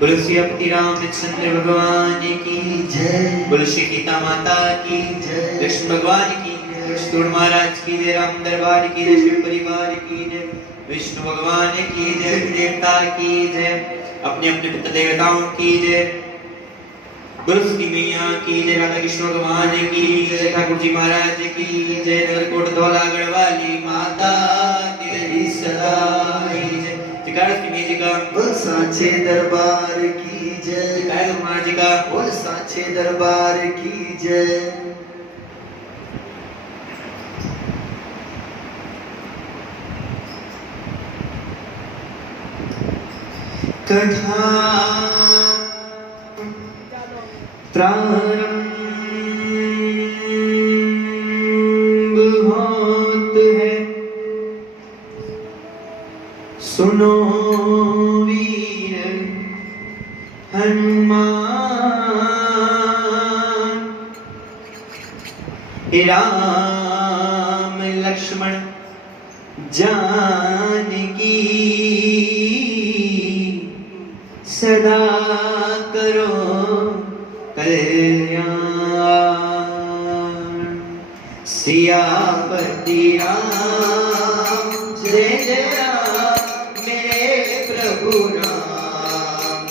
बोलो सियापति रामचंद्र भगवान की जय। बोलो श्री गीता माता की जय। कृष्ण भगवान की जय। विष्णु महाराज की जय। राम दरबार की जय। शिव परिवार की जय। विष्णु भगवान की जय। देवता की जय। अपने अपने पिता देवताओं की जय। गुरुश्री मैया की जय। राधा कृष्ण भगवान की जय। ठाकुर जी महाराज की जय। नगरकोट धौलागढ़ वाली माता तेरी सदा जय। जी का बोल सांचे दरबार की जय। महाराज जी का बोल सांचे दरबार की जय। कथा प्रारंभ होत है, सुनो वीर हनुमान। राम लक्ष्मण जानकी सदा करो कल्याण। सियापति राम जय जय राम मेरे प्रभु राम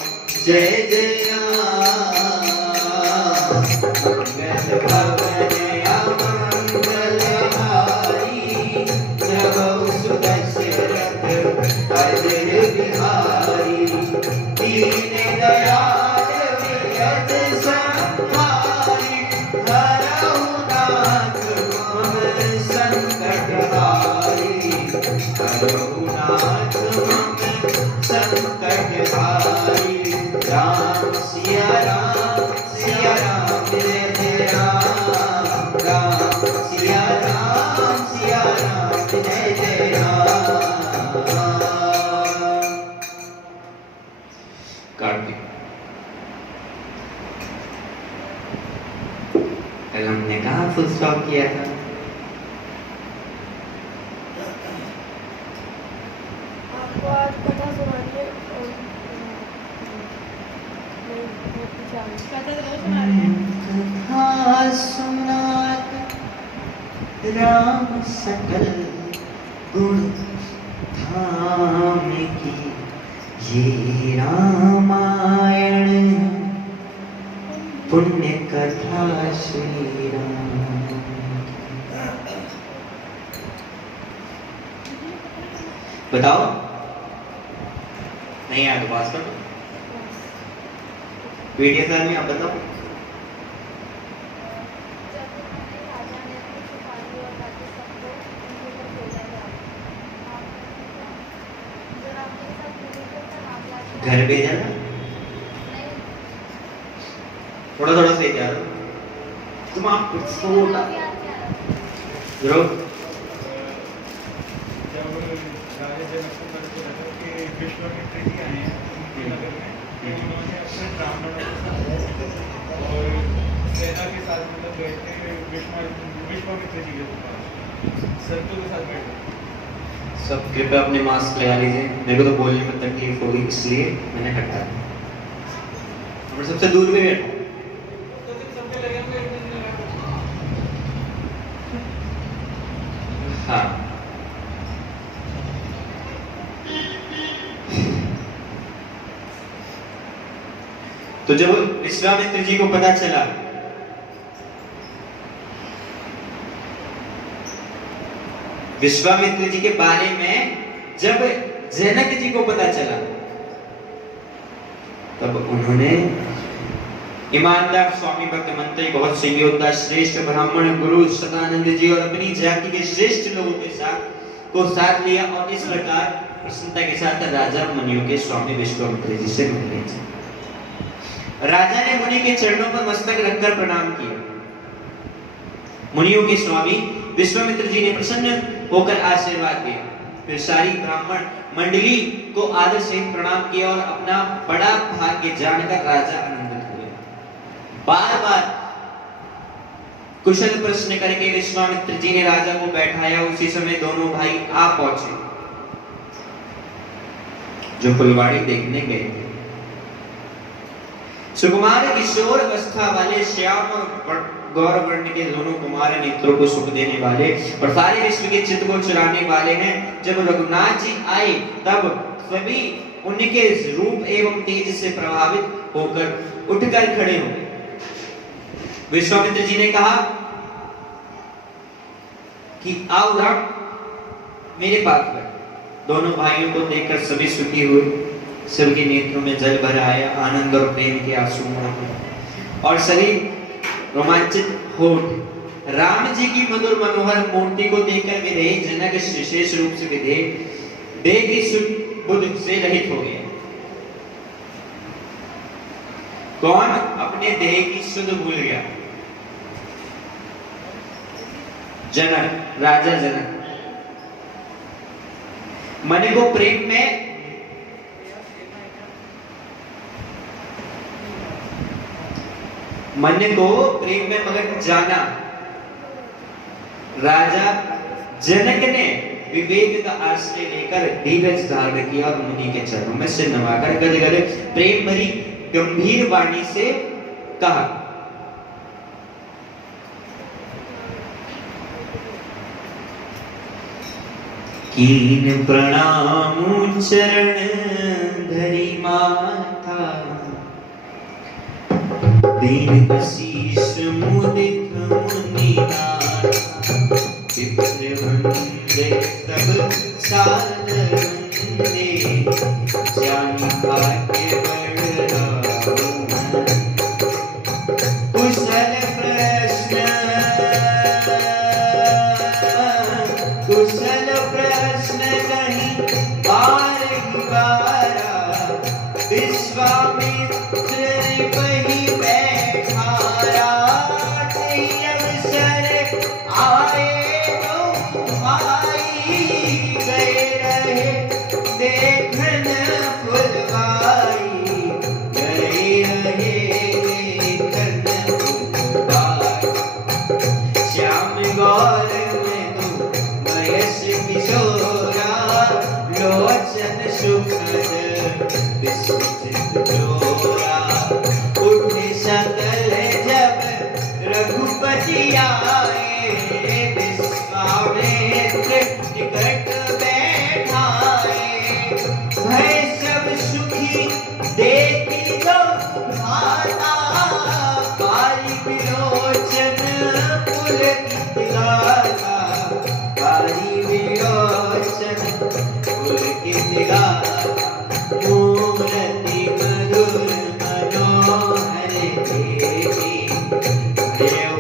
जय जय राम। मंगल भवन अमंगलहारी प्रभु सुदशरथ अजय बिहारी। दीन दयाल वियत संहारी हरहु नाथ मम संकट हारी। हरहु नाथ मम संकट हारी। राम सिया राम जय जय राम। राम सिया राम जय जय राम। कार्तिक कल हमने कहा फुल स्टॉप किया था। आपको आज कथा सुनानी है और कथा जरूर सुना रहे हैं। कथा सुनात राम सकल गुण धाम की ये रामायण पुण्य कथा श्री राम। बताओ नहीं यार तो पास करो वीडियो सर में आप बताओ। घर भेजा ना थोड़ा थोड़ा सही जा तुम आप कुछ तो जरूर। जब राजा जनक को पता चला कि विश्वामित्र जी आए हैं उनके नगर में, तो उन्होंने अपने ब्राह्मणों के साथ और सेना के साथ मतलब गए थे विश्वामित्र जी के पास, संतों के साथ बैठे। सब कृपया अपने मास्क लगा लीजिए। मेरे को तो बोलने में तकलीफ होगी इसलिए मैंने हटा दिया। और सबसे दूर में बैठो। हाँ तो जब विश्वामित्र जी को पता चला विश्वामित्र जी के बारे में, जब जनक जी को पता चला तब उन्होंने ईमानदार स्वामी भक्त मंत्री बहुत से योद्धा श्रेष्ठ ब्राह्मण गुरु सदानंद जी और अपनी जाति के श्रेष्ठ लोगों के साथ लिया और इस प्रकार प्रसन्नता के साथ राजा मुनियों के स्वामी विश्वामित्र जी से मिलने गए। राजा ने मुनि के चरणों पर मस्तक रखकर प्रणाम किया। मुनियों के स्वामी विश्वामित्र जी ने प्रसन्न होकर आशीर्वाद दिया। फिर सारी ब्राह्मण मंडली को आदर से प्रणाम किया और अपना बड़ा भाग्य जानकर राजा आनंदित हुए। बार बार कुशल प्रश्न करके विश्वामित्र जी ने राजा को बैठाया। उसी समय दोनों भाई आ पहुंचे जो फुलवाड़ी देखने गए थे। सुकुमार किशोर अवस्था वाले श्याम और गौर वर्ण के दोनों कुमार नेत्रों को सुख देने वाले और सारे विश्व के चित्त को चुराने वाले हैं। जब रघुनाथ जी आए तब सभी उनके रूप एवं तेज से प्रभावित होकर उठकर खड़े हो गए। विश्वामित्र जी ने कहा कि आओ राम मेरे पास बैठ। दोनों भाइयों को देखकर सभी सुखी हुए, सबके नेत्रों में जल भर आया, आनंद और प्रेम के आंसू और सभी रोमांचित हो उठे। राम जी की मधुर मनोहर मूर्ति को देखकर विदेह जनक विशेष रूप से विदेह देह की शुद्ध बुद्ध से रहित हो गया। कौन? अपने देह की शुद्ध भूल गया। जनक, राजा जनक मन को प्रेम में मगन जाना। राजा जनक ने विवेक का आश्रय लेकर धीरज धारण किया और मुनि के चरणों में सिर नवाकर गदगद प्रेम भरी गंभीर वाणी से कहा, कीन प्रणाम चरण धरि माथा, दीन आशीष मुदित मुनिनाथ, विप्र वंदे सब साध वंदे, जानि भाग्य बढ़ाओ। कुशल प्रश्न कहीं बारही बारा, विश्वामित्र पही बैठाया, अवसर आए तो भाई गए रहे देखन फुलवाई, गए रहे देखन फुलवाई। श्याम गौर में तू मयस किशोरा, लोचन सुखद विस्तृत जोरा, उठे सकल जब रघुपति आए, विश्वामित्र निकट बैठाए, भय सब सुखी देखी जो भाता, काली विलोचन पुलकित गाता, काली विलोचन पुलकित गाता, मूर्ति मधुर मनोहर देवी, देव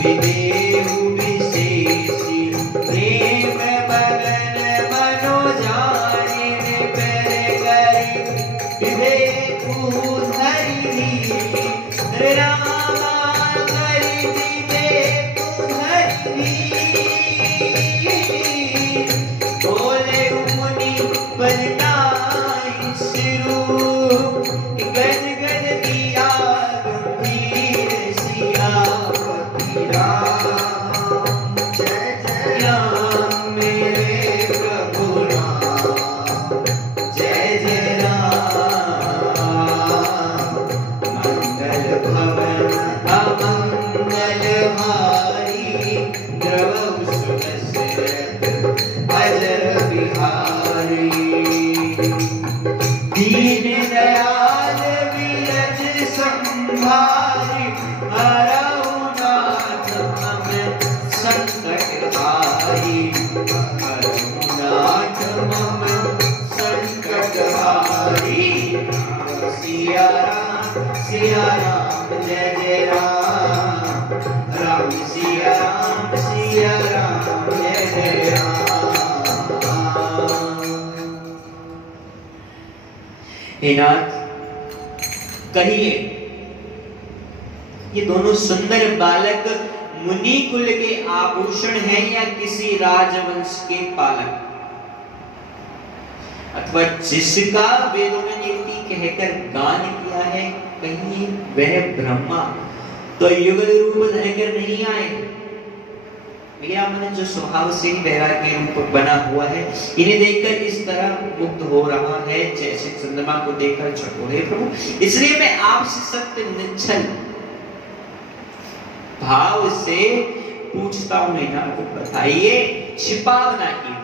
विदेहु विशेषी, प्रेम मगन मनोजानिन पर करी, विवेकु धरि रामा करि विवेकु धरि, बोले मुनि बजनाई सिरू, गज गज दिया गंभीर सियापति राम। जय जय राम मेरे प्रभु राम, जय जय राम। मंगल भवन अमंगल हारी, द्रव सुदशरथ अजर बिहारी, दीन दयाल विरज संभारी, हरऊ नाथ मम संकट हारी, हरऊ नाथ मम संकट हारी। सिया राम जय जय राम, राम सिया राम जय जय राम। हे नाथ, कहिए ये दोनों सुंदर बालक मुनि कुल के आभूषण हैं या किसी राजवंश के पालक, अथवा जिसका वेदों ने नीति कहकर गान किया है, कहीं वह ब्रह्मा तो युगल रूप धरकर नहीं आए। मेरा मन जो स्वभाव से ही वैराग्य रूप बना हुआ है, इन्हें देखकर इस तरह मुक्त हो रहा है जैसे चंद्रमा को देखकर चकोर। हे प्रभु, इसलिए मैं आपसे सत्य निश्चल भाव से पूछता हूं, नैना को बताइए, छिपावना की।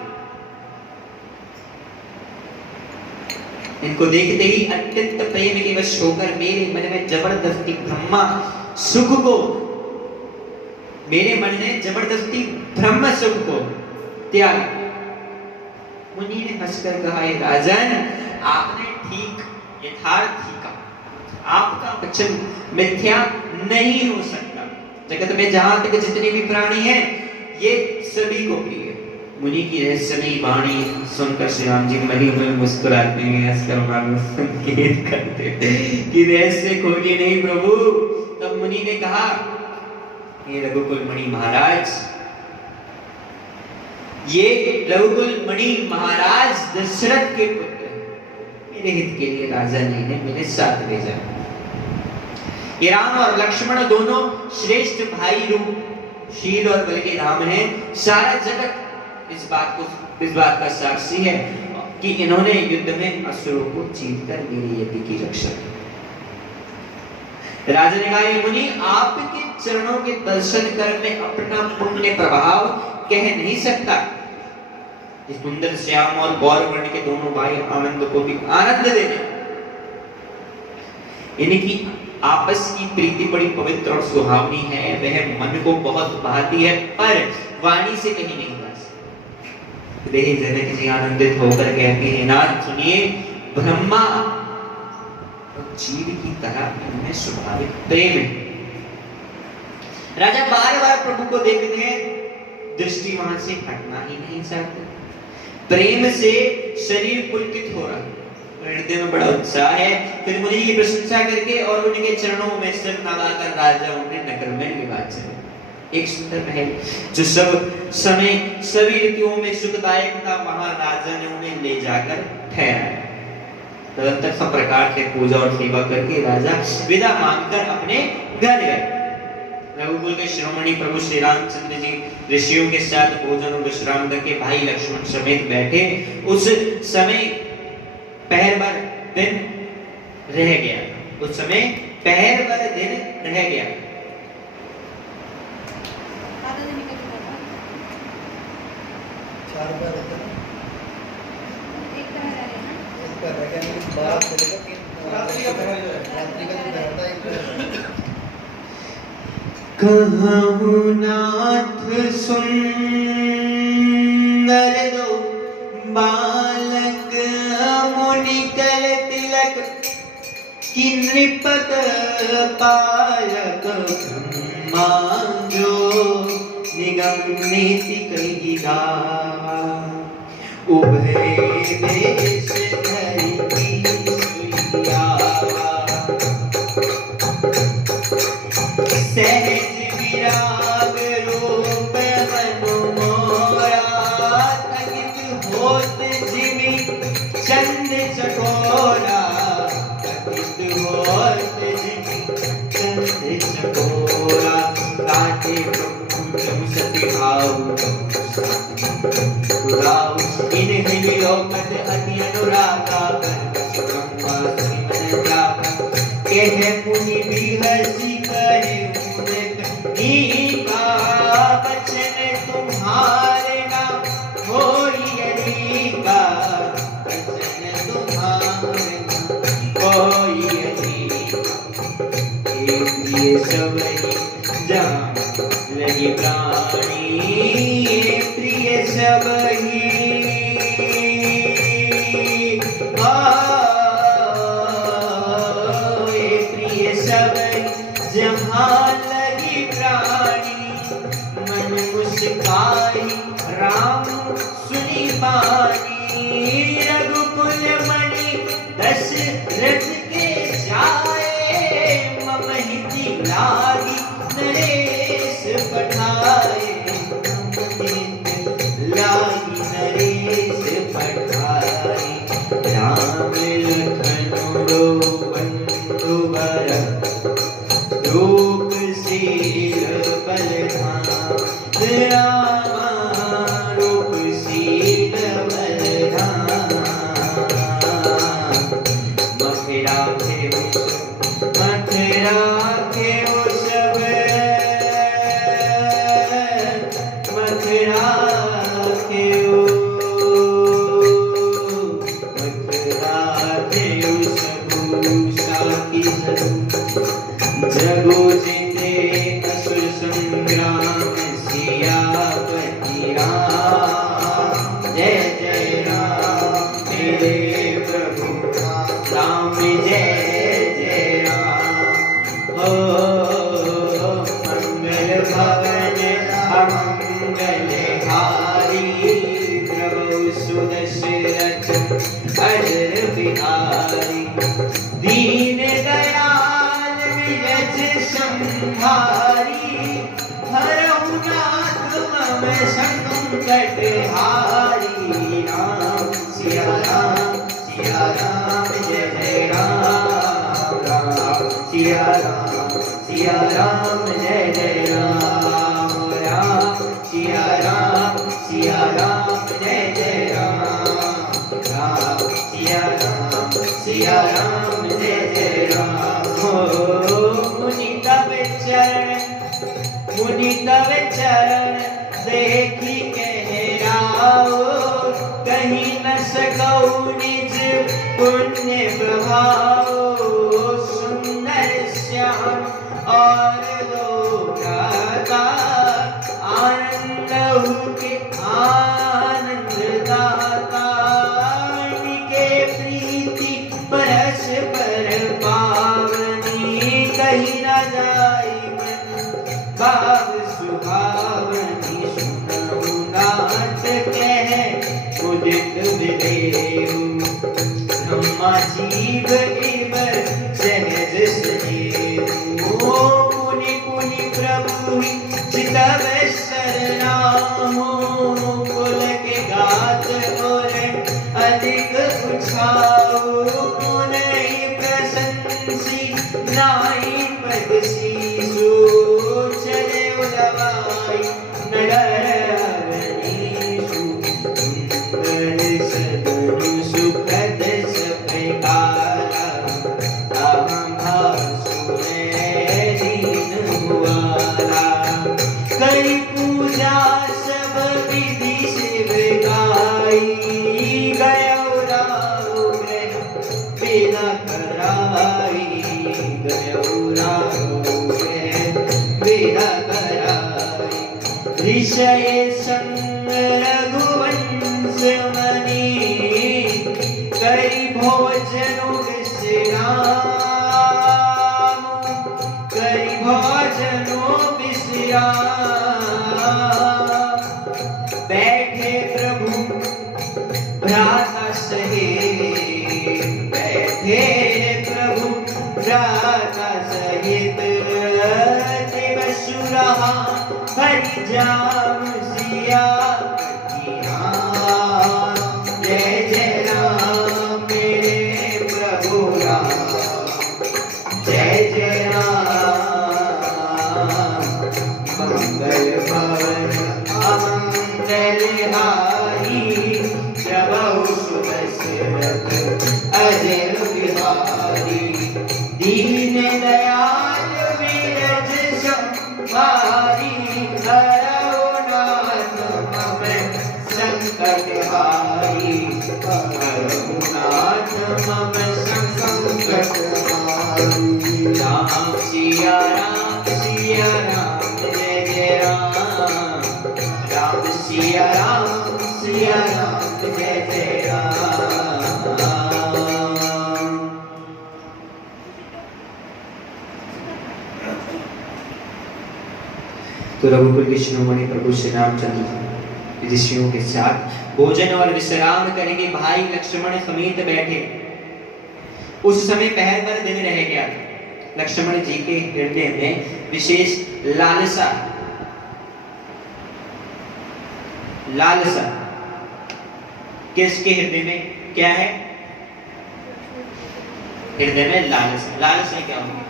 इनको देखते ही अत्यंत प्रेम के वश होकर मेरे मन में जबरदस्ती ब्रह्मा सुख को, मेरे मन ने जबरदस्ती ब्रह्म सुख को त्याग। मुनि ने हंसकर कहा, राजन, आपने ठीक यथार्थ ही कहा, आपका वचन मिथ्या नहीं हो सकता। जगत में जहां तक जितने भी प्राणी हैं, ये सभी को प्रिय। मुनि की रहस्यमयी वाणी सुनकर श्री राम जी मरी हुए मुस्कुराते हैं, हंसकर मानो संकेत करते कि रहस्य खोलिए नहीं प्रभु। तब मुनि ने कहा, ये रघुकुल मणि महाराज, ये रघुकुल मणि महाराज दशरथ के पुत्र, मेरे हित के लिए राजा जी ने मेरे साथ भेजा। ये राम और लक्ष्मण दोनों श्रेष्ठ भाई रूप शील और बल के नाम हैं। सारा जगत इस बात का साक्षी है कि इन्होंने युद्ध में असुरों को जीतकर मेरे यज्ञ की रक्षा की। राजा ने कहा, मुनि, आपके चरणों के दर्शन कर मैं अपना पुण्य प्रभाव कह नहीं सकता। इस सुंदर श्याम और गौर वर्ण के दोनों भाई आनंद को भी आनंद देने, इनकी आपस की प्रीति बड़ी पवित्र और सुहावनी है, वह मन को बहुत भाती है, पर वाणी से कहीं नहीं जा सकती। देही जनक जी आनंदित होकर कहते हैं, नाथ सुनिए, ब्रह्मा जीव की तरह इनमें स्वाभाविक प्रेम है। राजा बार बार प्रभु को देखते हैं, दृष्टि वहां से हटना ही नहीं चाहते। प्रेम से शरीर पुलकित हो रहा है, हृदय में बड़ा उत्साह है। फिर मुनि की प्रशंसा करके और उनके चरणों में सिर नवाकर राजा उन्हें नगर में ले चले। एक सुंदर महल जो सब समय सभी ऋतुओं में सुखदायक था, वहां राजा ने उन्हें ले जाकर ठहराया। तदंतर सब प्रकार से पूजा और सेवा करके राजा विदा मांगकर अपने घर गए। रघुकुल के शिरोमणि प्रभु श्री रामचंद्र जी ऋषियों के साथ भोजन और विश्राम करके भाई लक्ष्मण समेत बैठे। उस समय पहर भर दिन रह गया। उस समय पहर भर दिन रह गया। कहूँ नाथ सुंदर दो बालक मुनि कल तिलक की नृपत पालक ब्रह्मा जो निगम नीति कहिदा उभय देश धरि की सुइयावा सहज विराग रूप मनमोरा तकित होत जिमि चंद चकोरा तकित होत जिमि चंद चकोरा काटे प्रभु जब सति भाव तुराव इन्हीं विलोकत अति अनुरागा ब्रह्मा श्री मन जापा कह मुनि बिहसी करे का बचन तुम्हारे नाम होई अलीका बचन तुम्हारे नाम होई अलीका ये सब जहाँ लगी प्राणी प्रिय सब ही प्रिय सब जहाँ लगी प्राणी मन मुस्काई राम सुनी बानी रघुकुल मणि दशरथ के जाए मम हिति लागी नरेश पठाए लागी अमंगलहारी प्रभु सुदशरथ अजर बिहारी दीन दयाल विरज संहारी हरहु नाथ मम संकट हारी राम सिया राम जय जय राम राम सिया राम जय जय राम राम सिया राम जय जय राम राम सिया राम जय जय राम हो मुनि तव चरण देखी कहराओ कहीं न सकौ निज पुण्य प्रभाव सुंदर श्याम और लोका आनंद के आनंद दाता के प्रीति परस पर पावनी कहीं न जाई मन भाव सुहावनी सुनहु नाथ कह उदित विदेहु ब्रह्मा जीव इव सहज सजेहु मुनि प्रभु चितव शरणाहो कुल के गात और अधिक उछाओ नहीं प्रशंसी नाई पद सीसो चले उदवाई नगर अवनीषु सुंदर सदनु सुखद सप्रकारा अहम दीन हुआला कई पूजा सब विधि शिव गाई गयो राव ग्रह बिना कराई गयो राव ग्रह बिना कराई ऋषय संग रघुवंश मणि कई भोजनु विश्राम कई भोजनु विश्राम बैठे प्रभु भ्राता सहित बैठे प्रभु भ्राता सहित देव सुरहा हरि जाम सिया जय जय राम मेरे प्रभु राम जय जय राम मंगल भवन अमंगलहारी प्रभु सुदशरथ अजर बिहारी दीन दयाल विरज संहारी हरहु नाथ मम संकट हारी हरहु नाथ मम संकट हारी राम सिया राम जय जय राम राम सिया राम जय जय राम तो रघुकुल के शिरोमणि प्रभु श्री रामचंद्र ऋषियों के साथ भोजन और विश्राम करेंगे भाई लक्ष्मण समेत बैठे। उस समय पहर पर दिन रह गया। लक्ष्मण जी के हृदय में विशेष लालसा किसके हृदय में क्या है? हृदय में लालसा क्या होगी?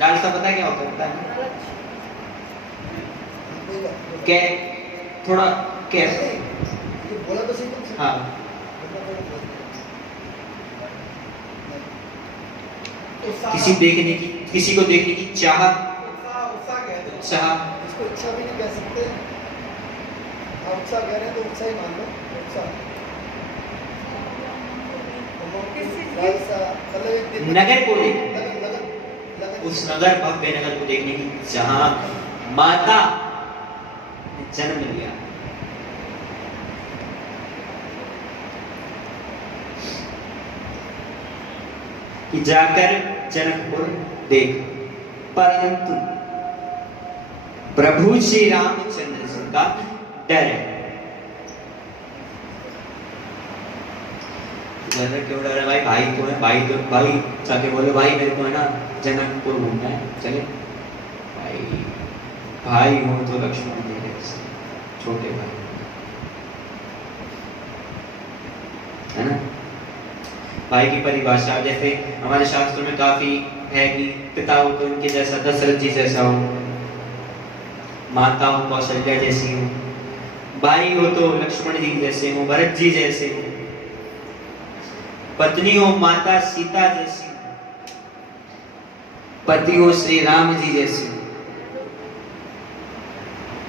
लालसा पता क्या होता है? क्या थोड़ा कैसे बोला तो सही। हाँ किसी को देखने की चाह इसको इच्छा भी नहीं कह सकते। आप उत्साह कह रहे हैं तो उत्साह ही मान लो। नगर को उस नगर भव्य नगर को देखने की जहां माता ने जन्म लिया। कि जाकर जनकपुर देख, परंतु प्रभु श्री रामचंद्र से लक्ष्मण का डर है। डर क्यों डर है भाई? भाई तो है, भाई जाके बोलो भाई मेरे को है ना जनकपुर घूमना है, चले भाई हो तो लक्ष्मण मेरे छोटे भाई है ना। भाई की परिभाषा जैसे हमारे शास्त्रों में काफी है कि पिता हो तो उनके जैसा दशरथ जी जैसा हो, माता हो कौशल्या जैसी हो, भाई हो तो लक्ष्मण जी जैसे हो, भरत जी जैसे हो, पत्नी हो माता सीता जैसी, पति हो श्री राम जी जैसी,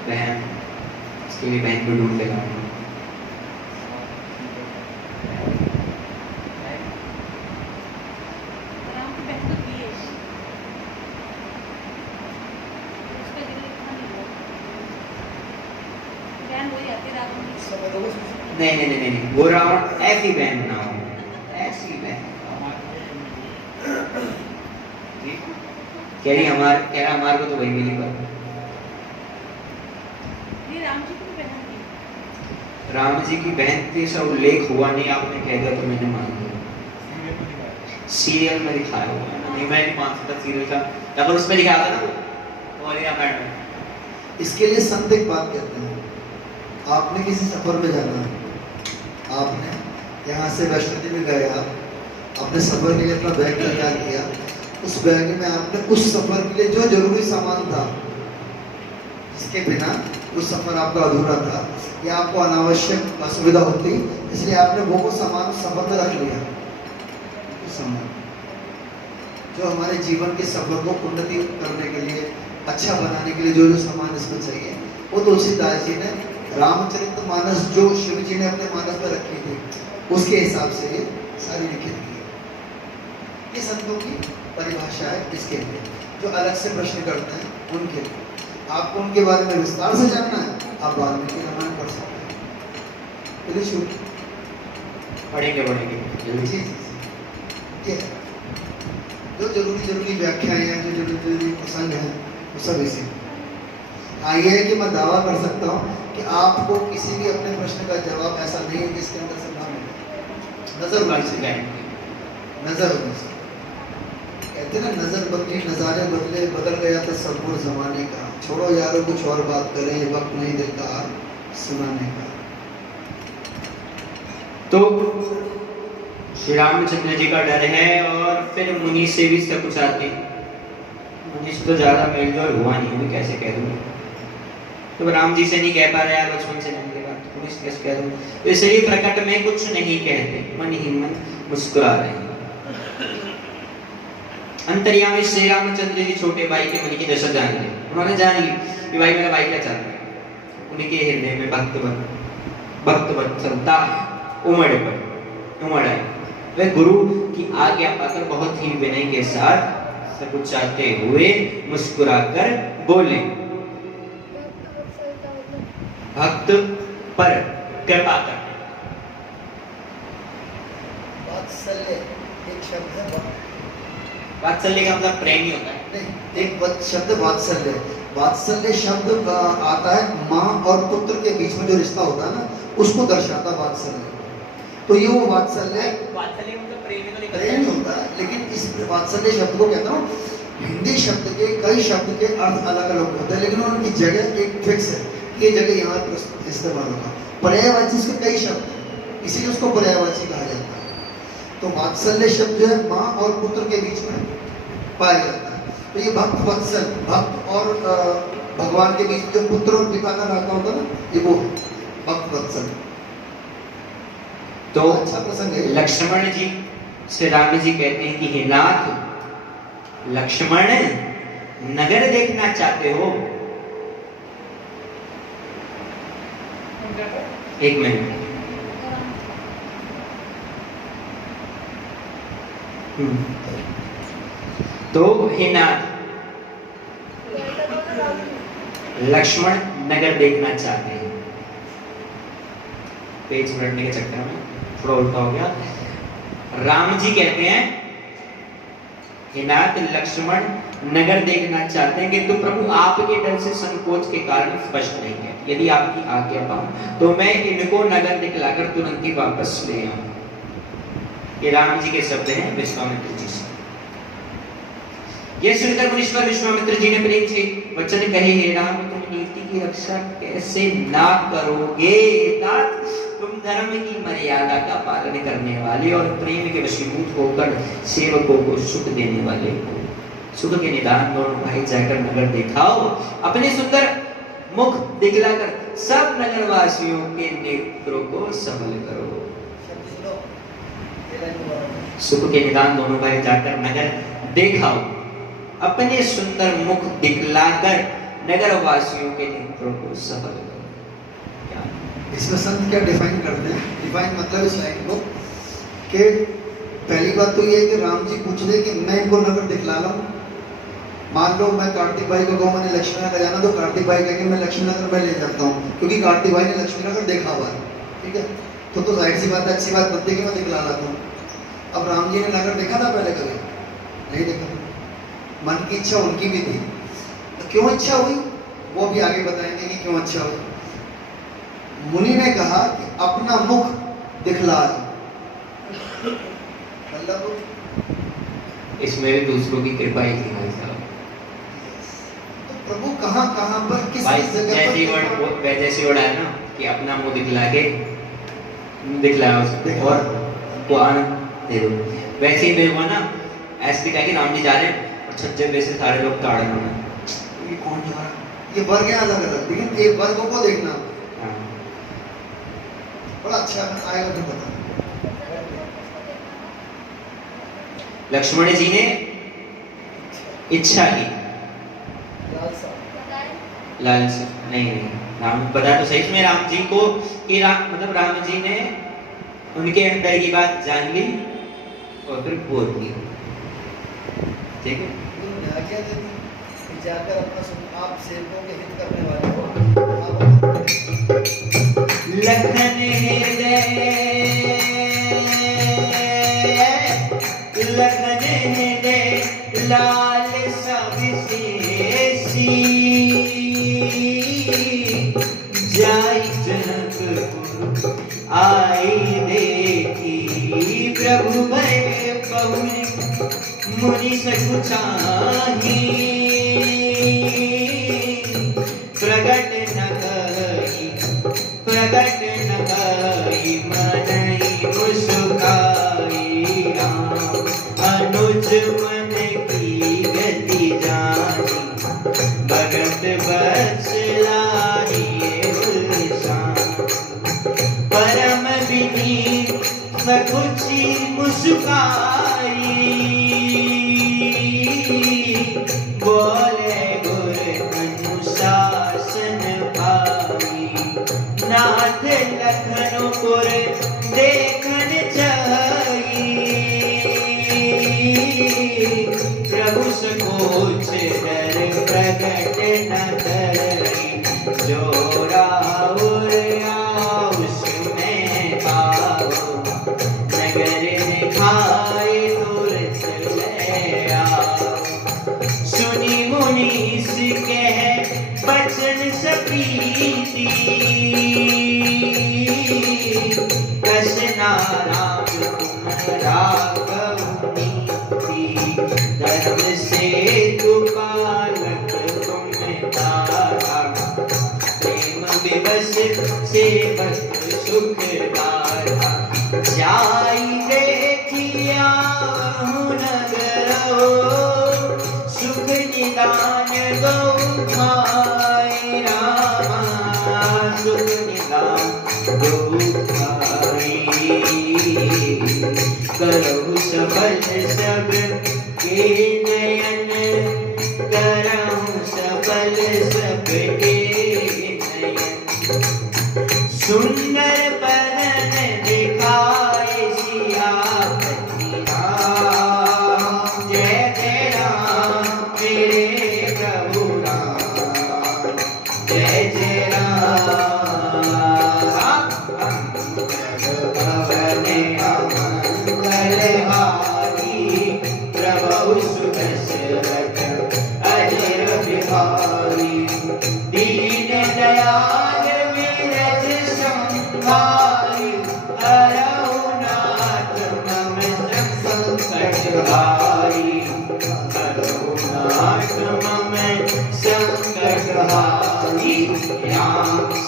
बहन इसके लिए बहन को ढूंढ लेगा। नहीं, वो रावण ऐसी बहन बनाओ, ऐसी बहन कह रही हमारे को तो वही मिली पर राम जी की बहन थी, ऐसा उल्लेख हुआ नहीं, आपने कह दिया तो मैंने मान लिया। सीरियल में दिखाया हुआ है, नहीं मैं नहीं मान सकता सीरियल का, अगर उसमें दिखाया था ना वो बोलिया मैडम। इसके लिए संत एक बात कहते हैं, आपने किसी सफर में जाना है, आपने यहाँ से वैष्णो देवी गए, आपने सफर के लिए अपना बैग तैयार किया, उस बैग में आपने उस सफर के लिए जो जरूरी सामान था, जिसके बिना उस सफर आपका अधूरा था या आपको अनावश्यक असुविधा होती, इसलिए आपने वो सामान उस सफर में रख लिया। उस सामान जो हमारे जीवन के सफर को उन्नति करने के लिए, अच्छा बनाने के लिए जो जो सामान इसमें चाहिए, वो तुलसीदास जी ने रामचरितमानस जो शिव जी ने अपने मानस में रखी थी उसके हिसाब से ये सारी लिखित की है। ये संतों की परिभाषा है इसके लिए, जो अलग से प्रश्न करते हैं उनके लिए। आपको उनके बारे में विस्तार से जानना है, आप वाल्मीकि रामायण पढ़ सकते हैं, चलिए शुरू पढ़ेंगे जी। ये जो जरूरी व्याख्याएं हैं, जो जरूरी प्रसंग हैं, वो सब इसी। ये है कि मैं दावा कर सकता हूँ कि आपको किसी भी अपने प्रश्न का जवाब ऐसा नहीं है कि इसके अंदर से ना मिले। नजर होनी चाहिए, कहते ना नजर बदली नजारे बदले, बदल गया था सबूर जमाने का, छोड़ो यारो कुछ और बात करें, वक्त नहीं देता सुनाने का। तो श्री रामचंद्र जी का डर है और फिर मुनि से भी सब कुछ आते हैं। मुनि से तो ज्यादा मेल जोल हुआ नहीं, मैं कैसे कह दूँ, तो राम जी से नहीं कह पा रहे, लक्ष्मण से नहीं कह पा रहे, पुलिस कैसे कह दूँ, तो इसलिए प्रकट में कुछ नहीं कहते, मन ही मन मुस्कुरा रहे हैं। अंतर्यामी श्री रामचंद्र जी छोटे भाई के मन की दशा जान ली, उन्होंने जान ली कि भाई मेरा भाई क्या चाहता है। उनके हृदय में भक्त वत्सलता उमड़ आई। वे गुरु की आज्ञा पाकर बहुत ही विनय के साथ सब कुछ चाहते हुए मुस्कुराकर बोले, भक्त पर कृपा कर। वात्सल्य एक शब्द है, वात्सल्य का मतलब प्रेम ही होता है। नहीं, एक शब्द वात्सल्य, वात्सल्य शब्द आता है माँ और पुत्र के बीच में जो रिश्ता होता है ना, उसको दर्शाता वात्सल्य। तो ये वो वात्सल्य मतलब प्रेम होता है, लेकिन इस वात्सल्य शब्द को कहता हूँ, हिंदी शब्द के कई शब्द के अर्थ अलग अलग होते हैं, लेकिन उनकी जगह एक फिक्स है, ये जगह यहाँ पर इस्तेमाल होगा। पर्यायवाची इसके कई शब्द हैं, इसीलिए उसको पर्यायवाची कहा जाता है। तो वात्सल्य शब्द जो है माँ और पुत्र के बीच में पाया जाता है। तो ये भक्त वत्सल, भक्त और भगवान के बीच में जो पुत्र और पिता का नाता होता है ना, ये वो है भक्त वत्सल। तो अच्छा प्रसंग है। लक्ष्मण जी से राम जी कहते हैं कि हे नाथ, लक्ष्मण नगर देखना चाहते हो? एक मिनट। तो हे नाथ, लक्ष्मण नगर देखना चाहते हैं। पेज पलटने के चक्कर में थोड़ा उल्टा हो गया। राम जी कहते हैं हे नाथ लक्ष्मण नगर देखना चाहते हैं, किंतु प्रभु आपके डर से संकोच के कारण स्पष्ट नहीं है। यदि आपकी आज्ञा पाऊं तो मैं इनको नगर दिखलाकर तुरंत ही वापस ले आऊं। ये राम जी के शब्द हैं विश्वामित्र जी से। ये सुनकर मुनीश्वर विश्वामित्र जी ने प्रेम से वचन कहे, हे राम तुम नीति की रक्षा कैसे ना करोगे? तात तुम धर्म की मर्यादा का पालन करने वाले और प्रेम के वशीभूत होकर सेवकों को सुख देने वाले हो। सुख के निदान दोनों भाई जाकर नगर दिखाओ, अपने सुंदर मुख दिखलाकर सब नगरवासियों के नेत्रों को सबल करो। सुख के निदान दोनों भाई जाकर नगर दिखाओ, अपने सुंदर मुख दिखलाकर नगरवासियों के नेत्रों को सबल करो। इसमें संत क्या डिफाइन करते हैं? डिफाइन मतलब इस लाइन को कि पहली बात तो ये है कि राम जी पूछ रहे कि मैं इनको नगर दिखला लाऊं। मान लो मैं कार्तिक भाई को कहूँ मैंने लक्ष्मी नगर जाना, तो कार्तिक भाई कहेंगे मैं लक्ष्मी नगर में ले जाता हूँ, क्योंकि कार्तिक भाई ने लक्ष्मी नगर देखा हुआ है। ठीक है, तो जाहिर सी बात है, अच्छी बात बनती है कि मैं दिखला लाता हूँ। अब राम जी ने नगर देखा था पहले कभी? नहीं देखा था। मन की इच्छा उनकी भी थी, तो क्यों इच्छा हुई वो भी आगे बताएंगे कि क्यों इच्छा हुई। मुनि ने कहा कि अपना मुख दिखला, मतलब इसमें भी दूसरों की कृपा ही थी भाई साहब। तो प्रभु कहाँ कहाँ पर किस भाई जगह जैसी पर वर्ड जैसी वर्ड है ना कि अपना मुंह दिखलाया उसको और को आनंद दे दो, वैसे ही मेरे को ना ऐसे कहा कि राम जी जा रहे हैं और छज्जे पे से सारे लोग ताड़न होना, ये कौन जा रहा? ये वर्ग है अलग अलग, लेकिन एक वर्ग को देखना बड़ा अच्छा आएगा। फिर बता लक्ष्मण जी ने इच्छा की, लालसा नहीं राम पता तो सही में राम जी को कि मतलब राम जी ने उनके अंदर की बात जान ली और फिर बोल दी। ठीक है, आज्ञा दे दी कि जाकर अपना आप सेवकों के हित करने वाले हो। लखन हृदय लाल सबसेसी जाई जनकपुर आई देखी प्रभु भय बहु मुनि सकुचाही प्रगट न कई मनई मुस्काई राम अनुज मन की गति जानी भगत बसलाई परम विनीत सकुची मुस्काई बोले गुर अनुशासन भाई नाथ लखनपुर देखन जाई प्रभु सकोच डर प्रगट न करी जो राउर आउस में आओ नगर दिखाए तुरंत ले आओ सुनी मुनीस कह बचन सप्रीति कृष्णा राम तुम्हारा कौनीति धर्म से पालक तुम तारा प्रेम विवश सेवक सुखदारा जाई देखिया नगर सुख निदान गौ भाई रामा सुख निदान गौ भाई करो सफल सब के नयन करहु सफल सब के नयन सुंदर बदन दिखाए सियापति राम जय जय राम मेरे प्रभु राम जय जय राम भवन अमंगल हारी प्रभु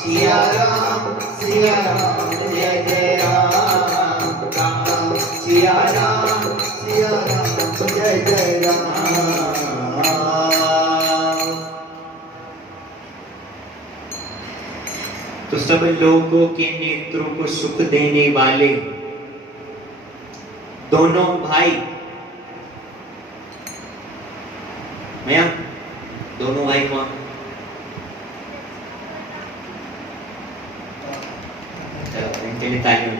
सिया राम जय जय राम राम सिया राम जय जय राम। तो सब लोगों के नेत्रों को सुख देने वाले दोनों भाई, भैया दोनों भाई कौन? चलो इनके लिए तालियां हो।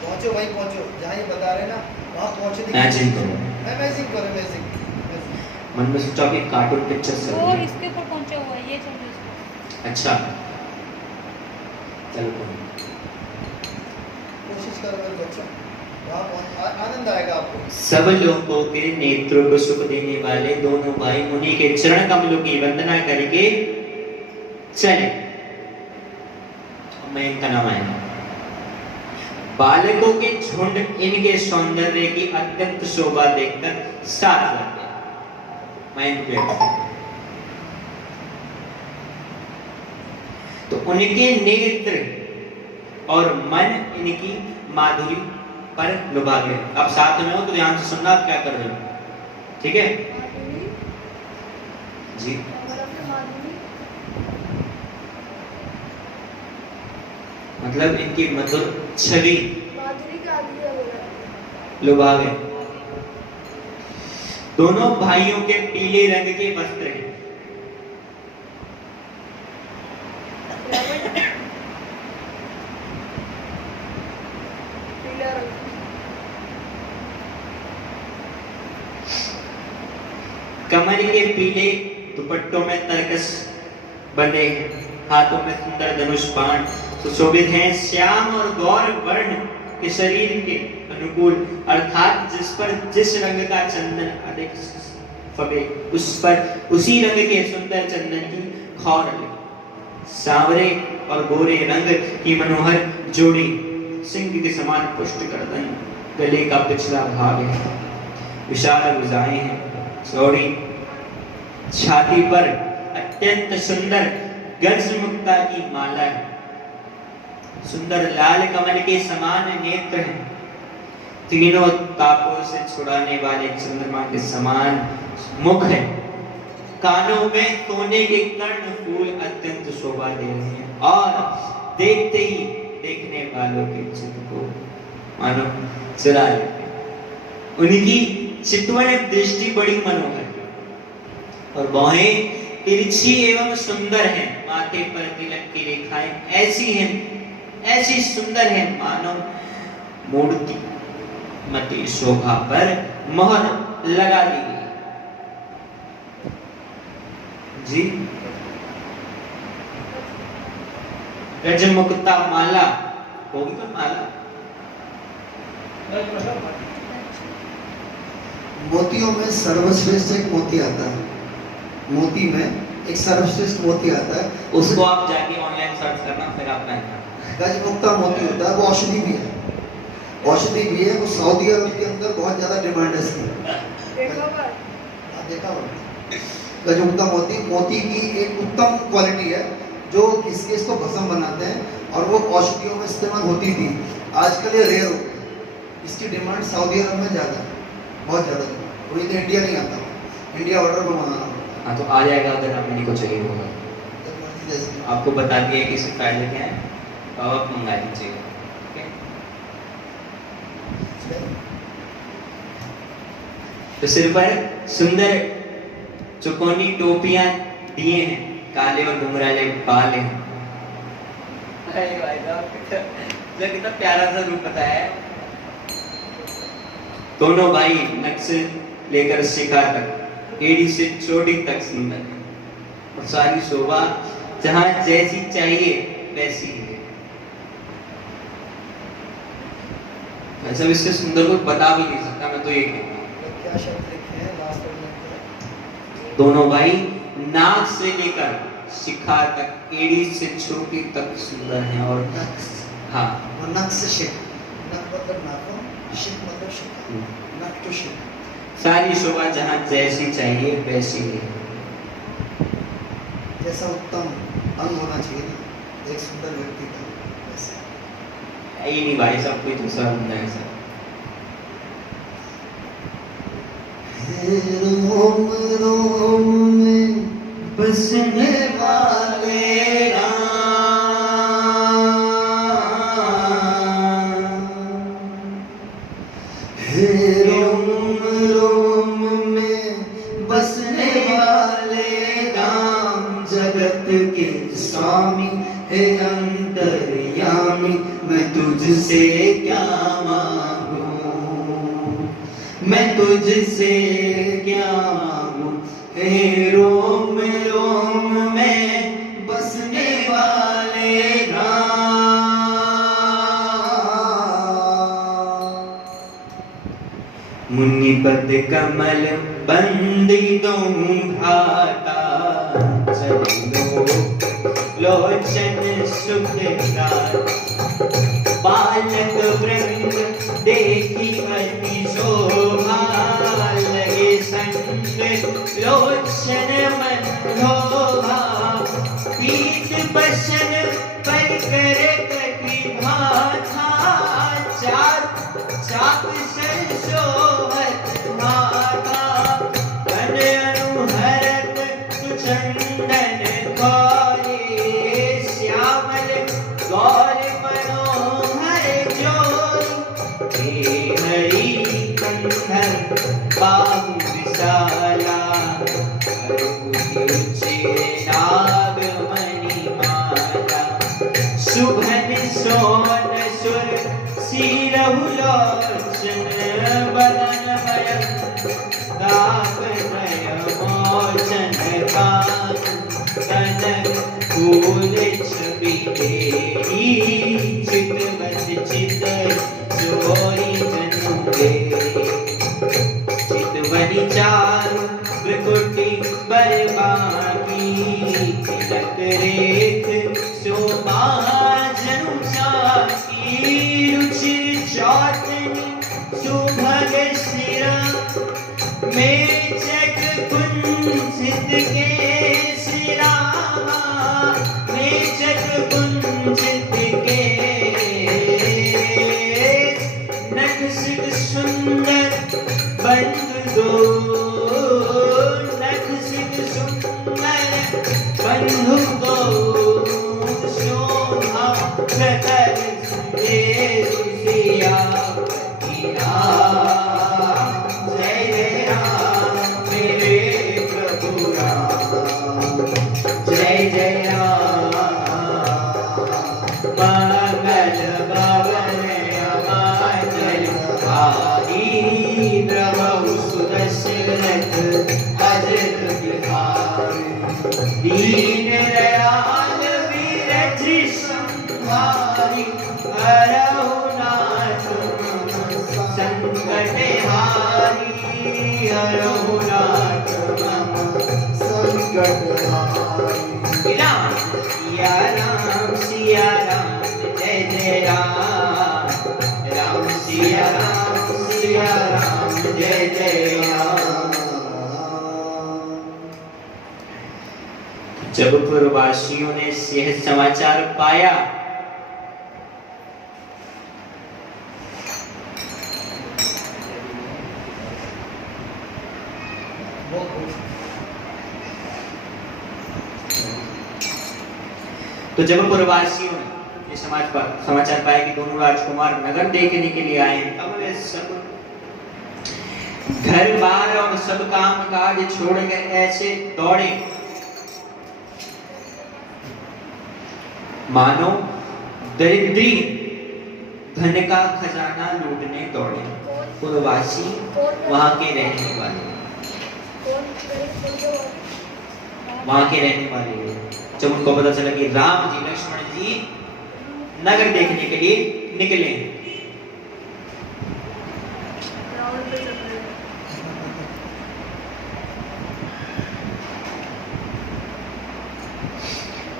पहुंचो भाई पहुंचो, जहाँ ये बता रहे ना वहाँ पहुंचे। Imagine करो। Imagine करो, imagine। मन में सोचा कि कार्टून पिक्चर से वो इसके ऊपर पहुंचा हुआ है, ये चल रहा है। अच्छा चलो कोशिश करो मेरे बच्चों, वहाँ आनंद आएगा आपको। सब लोगों के नेत्रों को सुख देने वाले दोनों भाई मुनि के चरण कमलों की वंदना करके चले। मैं इनका नाम आया। बालकों के झुंड इनके सौंदर्य की अत्यंत शोभा देखकर साथ लग गए। मैं इनको तो उनके नेत्र और मन इनकी माधुरी पर लुभा गए। अब साथ में हो तो ध्यान से सुनना, आप क्या कर रहे हो, ठीक है जी। मतलब इनकी मधुर छवि लुभा गए। दोनों भाइयों के पीले रंग के वस्त्र हैं। कमर के पीले दुपट्टों में तरकस बंधे हैं, हाथों में सुंदर धनुष बाण सुशोभित हैं। श्याम और गौर वर्ण के शरीर के अनुकूल, अर्थात जिस पर जिस रंग का चंदन अधिक फबे उस पर उसी रंग के सुंदर चंदन की खौर लगे। सांवरे और गोरे रंग की मनोहर जोड़ी सिंह के समान पुष्ट गर्दन, गले का पिछला भाग है, विशाल भुजाएं हैं, चौड़ी छाती पर अत्यंत सुंदर गजमुक्ता की माला है। सुंदर लाल कमल के समान नेत्र हैं। तीनों तापों से छुड़ाने वाले चंद्रमा के समान मुख है। कानों में सोने के कर्ण फूल अत्यंत शोभा दे रहे हैं और देखते ही देखने वालों के चित्त को मानो चुरा लेते हैं। उनकी चितवन दृष्टि बड़ी मनोहर और बाहें तिरछी एवं सुंदर हैं। माथे पर तिलक की रेखाएं ऐसी हैं, ऐसी सुंदर है मानो मूर्ति मति शोभा पर मोहर लगा दी गई जी। गजमुक्ता माला होगी तो माला। मोतियों में सर्वश्रेष्ठ एक मोती आता है। मोती में एक सर्वश्रेष्ठ मोती आता है, उसको आप जाके ऑनलाइन सर्च करना, फिर आप पहनना। गजमुक्ता मोती होता है, वो औषधि भी है, औषधि भी है। वो सऊदी अरब के अंदर बहुत ज्यादा डिमांड है इसकी। देखा गजमुक्ता मोती, मोती की एक उत्तम क्वालिटी है जो किसके इसको भस्म बनाते हैं और वो औषधियों में इस्तेमाल होती थी। आजकल ये रेयर हो गई, इसकी डिमांड सऊदी अरब में ज़्यादा है, बहुत ज़्यादा डिमांड। और इधर इंडिया नहीं आता, इंडिया ऑर्डर पर मंगाना पड़ता। हाँ तो आ जाएगा अगर आप को चाहिए होगा। आपको बता दिया कि इसके फायदे क्या हैं, आप मंगा लीजिएगा। तो सिर पर सुंदर चौकोनी टोपियां दिए हैं, काले और घुंघराले बाल हैं। अरे भाई साहब कितना प्यारा सा रूप बताया है। दोनों भाई नक से लेकर शिखा तक, एड़ी से चोटी तक सुंदर है और सारी शोभा जहां जैसी चाहिए वैसी है। वैसे इससे सुंदर कोई बता भी नहीं सकता, मैं तो ये कहता हूं। क्या शब्द लिखे हैं लास्ट में? दोनों भाई नाक से लेकर शिखा तक, एड़ी से चोटी तक सुंदर हैं और हाँ नक से शिख, नक मतलब नाखून, शिख मतलब शिखा, नक टू शिख। सारी शोभा जहाँ जैसी चाहिए वैसी है। जैसा उत्तम अंग होना चाहिए ना एक सुंदर व्यक्ति का वैसे। है ही नहीं भाई, सब कुछ दूसरा बंदा है सब। रोम रोम में बसने वाले रोम रोम में बसने वाले राम, जगत के स्वामी है अंतर्यामी, मैं तुझसे क्या मांगूं, मैं तुझसे क्या मांगूं, हे रोम रोम में बसने वाले राम। मुनिपद कमल बंदिदों भ्राता, चलो लोचन सुखदाता, बालक वृंद देखी अति शोभा, लगे संग लोचन मन लोभा, पीत बसन पर कर कटी भाथा, चाप चाप संशोभत माता, मन अनुहरत सुचंदन गौरे, श्यामल गौर मनोहर जोर, हे हरि कंधर बाहु विशाला, नागमणि माला, शुभन सोन सुर सिरहु लोचन, बदन भयं दापनय मोचन कांचन, फूल छवि देहि चितवत चित चोरी जनु दे, चितवनि चारु भ्रुकुटी बरबागी, तिलक रेख शोभा जनु चाकी, रुचिर चौतनी सुभग सिरा, मेचक कुंजित के सिरा, मेचक कुंजित के नख सिख सुंदर बंद दो, नख सिख सुंदर बंधु दो, शोभा सकल देश सियापति राम, जय जय राम मेरे प्रभु राम, जय जय राम। मंगल भवन अमाचल भारी, प्रभु सुदर्शनत अजर बिहारी, दीन दयाल वीरज संहारी, हरहु नाथ संकट हारी, हरहु नाथ संकट हारी। राम सिया राम जय जय राम, राम सिया राम जय जय राम। जब पूर्ववासियों ने यह समाचार पाया तो जब पूर्ववासियों ने ये समाचार पाया कि दोनों राजकुमार नगर देखने के लिए आए हैं, तब वे सब घर बार और सब काम काज छोड़ कर ऐसे दौड़े मानो दरिद्री धन का खजाना लूटने दौड़े। पूर्ववासी वहां के रहने वाले, वहां के रहने वाले जब उनको पता चला कि राम जी लक्ष्मण जी नगर देखने के लिए निकले,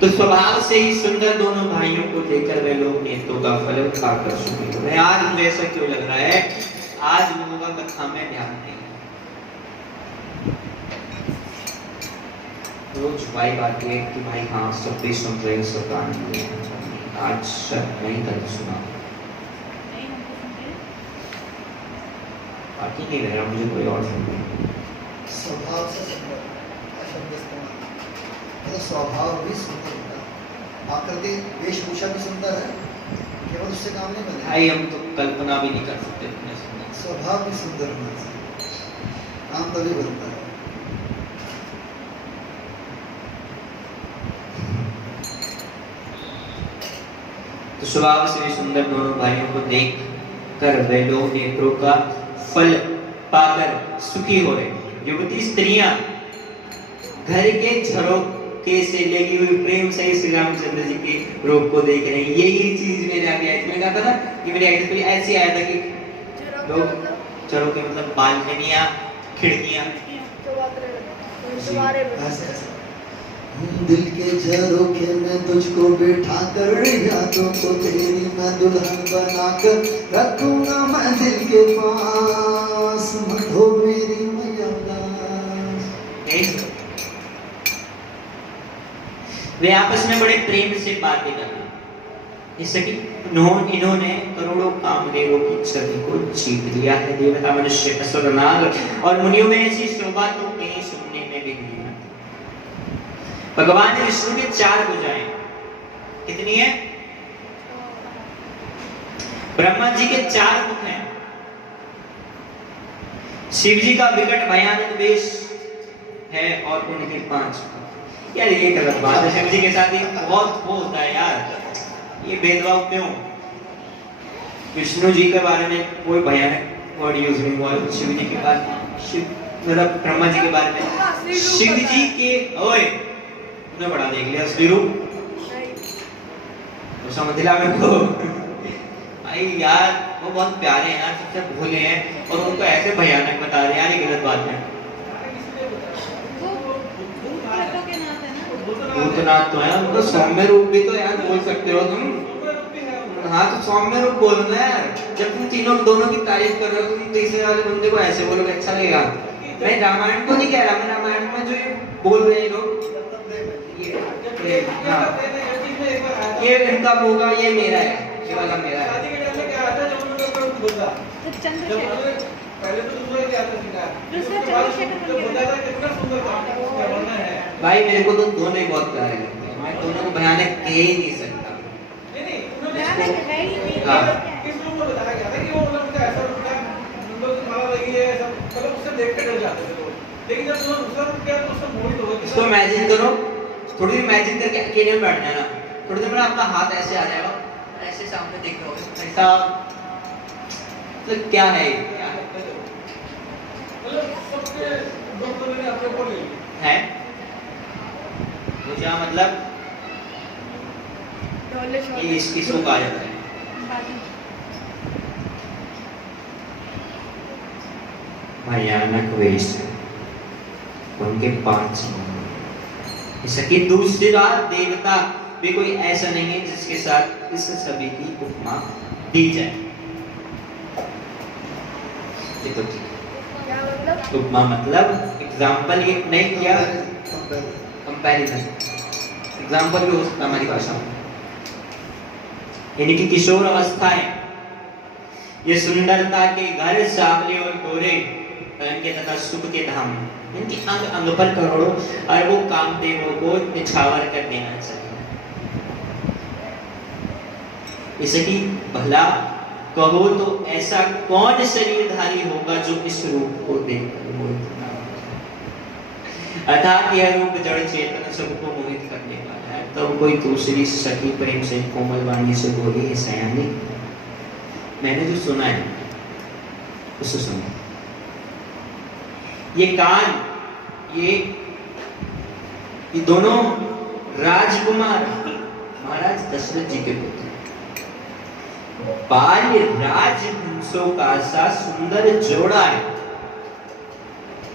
तो स्वभाव से ही सुंदर दोनों भाइयों को देखकर वे लोग नेत्रों का फल खाकर सुने। उन्हें आज मुझे ऐसा क्यों लग रहा है, आज लोगों का कथा में ध्यान नहीं। रोज वाइब आती है कि भाई हाँ सब भी सुन रहे हो, सब गाने हो रहे हैं। आज सब नहीं कर सुना, बाकी नहीं लग रहा मुझे कोई और सुन रहा। स्वभाव से सुंदर का शब्द इस्तेमाल, मतलब स्वभाव भी सुंदर होता है, आकृति वेशभूषा भी सुंदर है, केवल उससे काम नहीं बनेगा। भाई हम तो कल्पना भी नहीं कर सकते इतने सुंदर। स्वभाव भी सुंदर होना चाहिए, काम तभी बनता है। तो स्वभाव से भी सुंदर दोनों भाइयों को देख कर वे लोग नेत्रों का फल पाकर सुखी हो रहे। युवती स्त्रियां घर के झरोखे से लगी हुई प्रेम से श्री रामचंद्र जी के रूप को देख रहे हैं। यही चीज मेरे आगे आई थी, मैंने कहा था ना कि मेरे आगे तो ऐसे आया था कि लोग झरोखे मतलब बालकनियां, खिड़कियां, ऐसे ऐसे दिल के झरोखे में तुझको बिठा कर यादों को तेरी मैं दुल्हन बना कर रखूंगा मैं दिल के पास, मत हो मेरी मैया उदास। वे आपस में बड़े प्रेम से बातें कर रहे, जैसे कि इन्होंने करोड़ों कामदेवों की छवि को जीत लिया है। देवता, मनुष्य, असुर, नाग और मुनियों में ऐसी शोभा तो कहीं सुनने में भी नहीं आती। भगवान विष्णु के 4 भुजाएं, कितनी है? ब्रह्मा जी के 4 मुख हैं। शिव जी का विकट भयानक वेश है और उनके 5 मुख। यार ये गलत बात है, शिव जी के साथ ये बहुत वो होता है यार, ये भेदभाव क्यों? विष्णु जी के बारे में कोई भयानक वर्ड यूज नहीं हुआ, शिव जी के बारे में, शिव मतलब ब्रह्मा जी के बारे में, शिव जी के ओए उन्हें बड़ा देख लिया असली रूप तो समझ लिया मेरे को। भाई यार वो बहुत प्यारे हैं यार, सबसे भोले हैं और उनको ऐसे भयानक बता रहे हैं यार, ये गलत बात है। भूतनाथ तो है, उनको सौम्य रूप भी तो यार बोल सकते हो तुम। हाँ तो सौम्य रूप बोलना यार, जब तुम तीनों दोनों की तारीफ कर रहे हो तुम तीसरे वाले बंदे को ऐसे बोलोगे अच्छा लगेगा। मैं रामायण को नहीं कह रहा, मैं रामायण में जो ये बोल रहे हैं लोग ये इनका होगा, ये मेरा है, ये वाला मेरा है। भाई मेरे को तो दोनों ही बहुत प्यारे लगते हैं, मैं दोनों को भयानक कह ही नहीं सकता। इसको इमेजिन करो, थोड़ी देर इमेजिन करके अकेले में बैठ जाना, थोड़ी देर में आपका हाथ ऐसे आ जाएगा, ऐसे सामने देख रहे हो ऐसा, तो क्या है है क्या मतलब ये इसको कहा जाता है भयानक वेश, उनके 5 मुख। जैसा कि दूसरा देवता भी कोई ऐसा नहीं है जिसके साथ इस सभी की उपमा दी जाए। ये तो ठीक है, उपमा मतलब एग्जाम्पल ये नहीं किया, कंपैरिजन एग्जाम्पल भी हो सकता हमारी भाषा में। यानी कि किशोर अवस्थाएं, ये सुंदरता के घर सावले और गोरे के तथा सुख के धाम, इनकी अंग अंग पर करोड़ों अरबों कामदेवों को निछावर कर देना चाहिए। इसे कि भला कहो तो ऐसा कौन शरीरधारी होगा जो इस रूप को देखकर मोहित ना हो। अर्थात यह रूप जड़ चेतन सबको मोहित करने वाला है। तब कोई दूसरी सखी प्रेम से कोमल वाणी से बोली, है सयानी मैंने जो सुना है उससे सुनो। ये कान, ये दोनों राजकुमार महाराज दशरथ जी के पुत्र, बाल्य राजहंसों का सा सुंदर जोड़ा है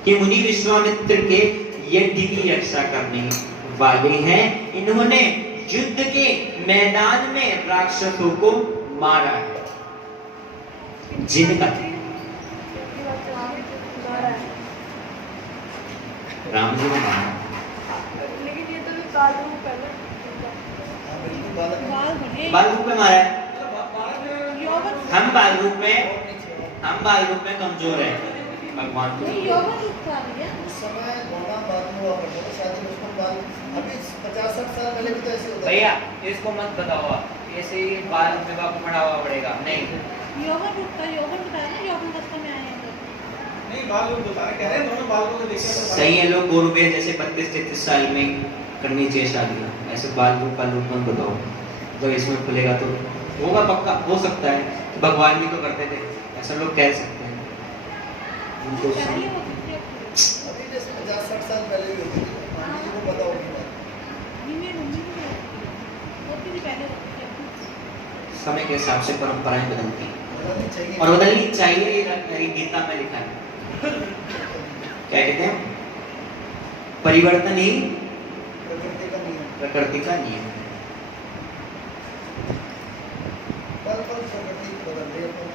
कि मुनि विश्वामित्र के यज्ञ की रक्षा करने वाले हैं। इन्होंने युद्ध के मैदान में राक्षसों को मारा है, जिनका राम जी ने मारा। बाल रूप है ना हाँ बिल्कुल बालक है। बाल बढ़िया बाल रूप में मारा है। यौवन हम बाल रूप में कमजोर हैं, भगवान तो नहीं यौवन रूप था भैया उस समय घोड़ा बाल हुआ करता था, शादी में उसको बाल अभी 50-60 साल पहले भी तो ऐसे होता था। भैया इसको मत बताओ आप, ऐसे ही बाल विवाह को बढ़ावा पड़ेगा नहीं। यौवन रूप था, यौवन बताया ना, यौवन अवस्था में आए हैं तो। नहीं बाल लोग बता रहे, कह रहे हैं दोनों बाल को देखे तो सही है, लोग गोरुबे जैसे 32-33 साल में करनी चाहिए शादियाँ, ऐसे बाल रूप मत बताओ। तो इसमें खुलेगा तो होगा पक्का, हो सकता है, भगवान भी तो करते थे, ऐसा लोग कह सकते हैं। उनको पहले होती थी अब अभी जैसे 50-60 साल पहले भी होती थी, मामी जी को पता होगी बात। नहीं मेरी मम्मी भी होती थी पहले होती थी अब समय के हिसाब से परंपराएं बदलती हैं बदलनी चाहिए। और बदलनी चाहिए, ये गीता में लिखा है। क्या कहते हैं? परिवर्तन ही प्रकृति का नियम। प्रकृति का नियम है। पल पल प्रकृति बदल रही है, पर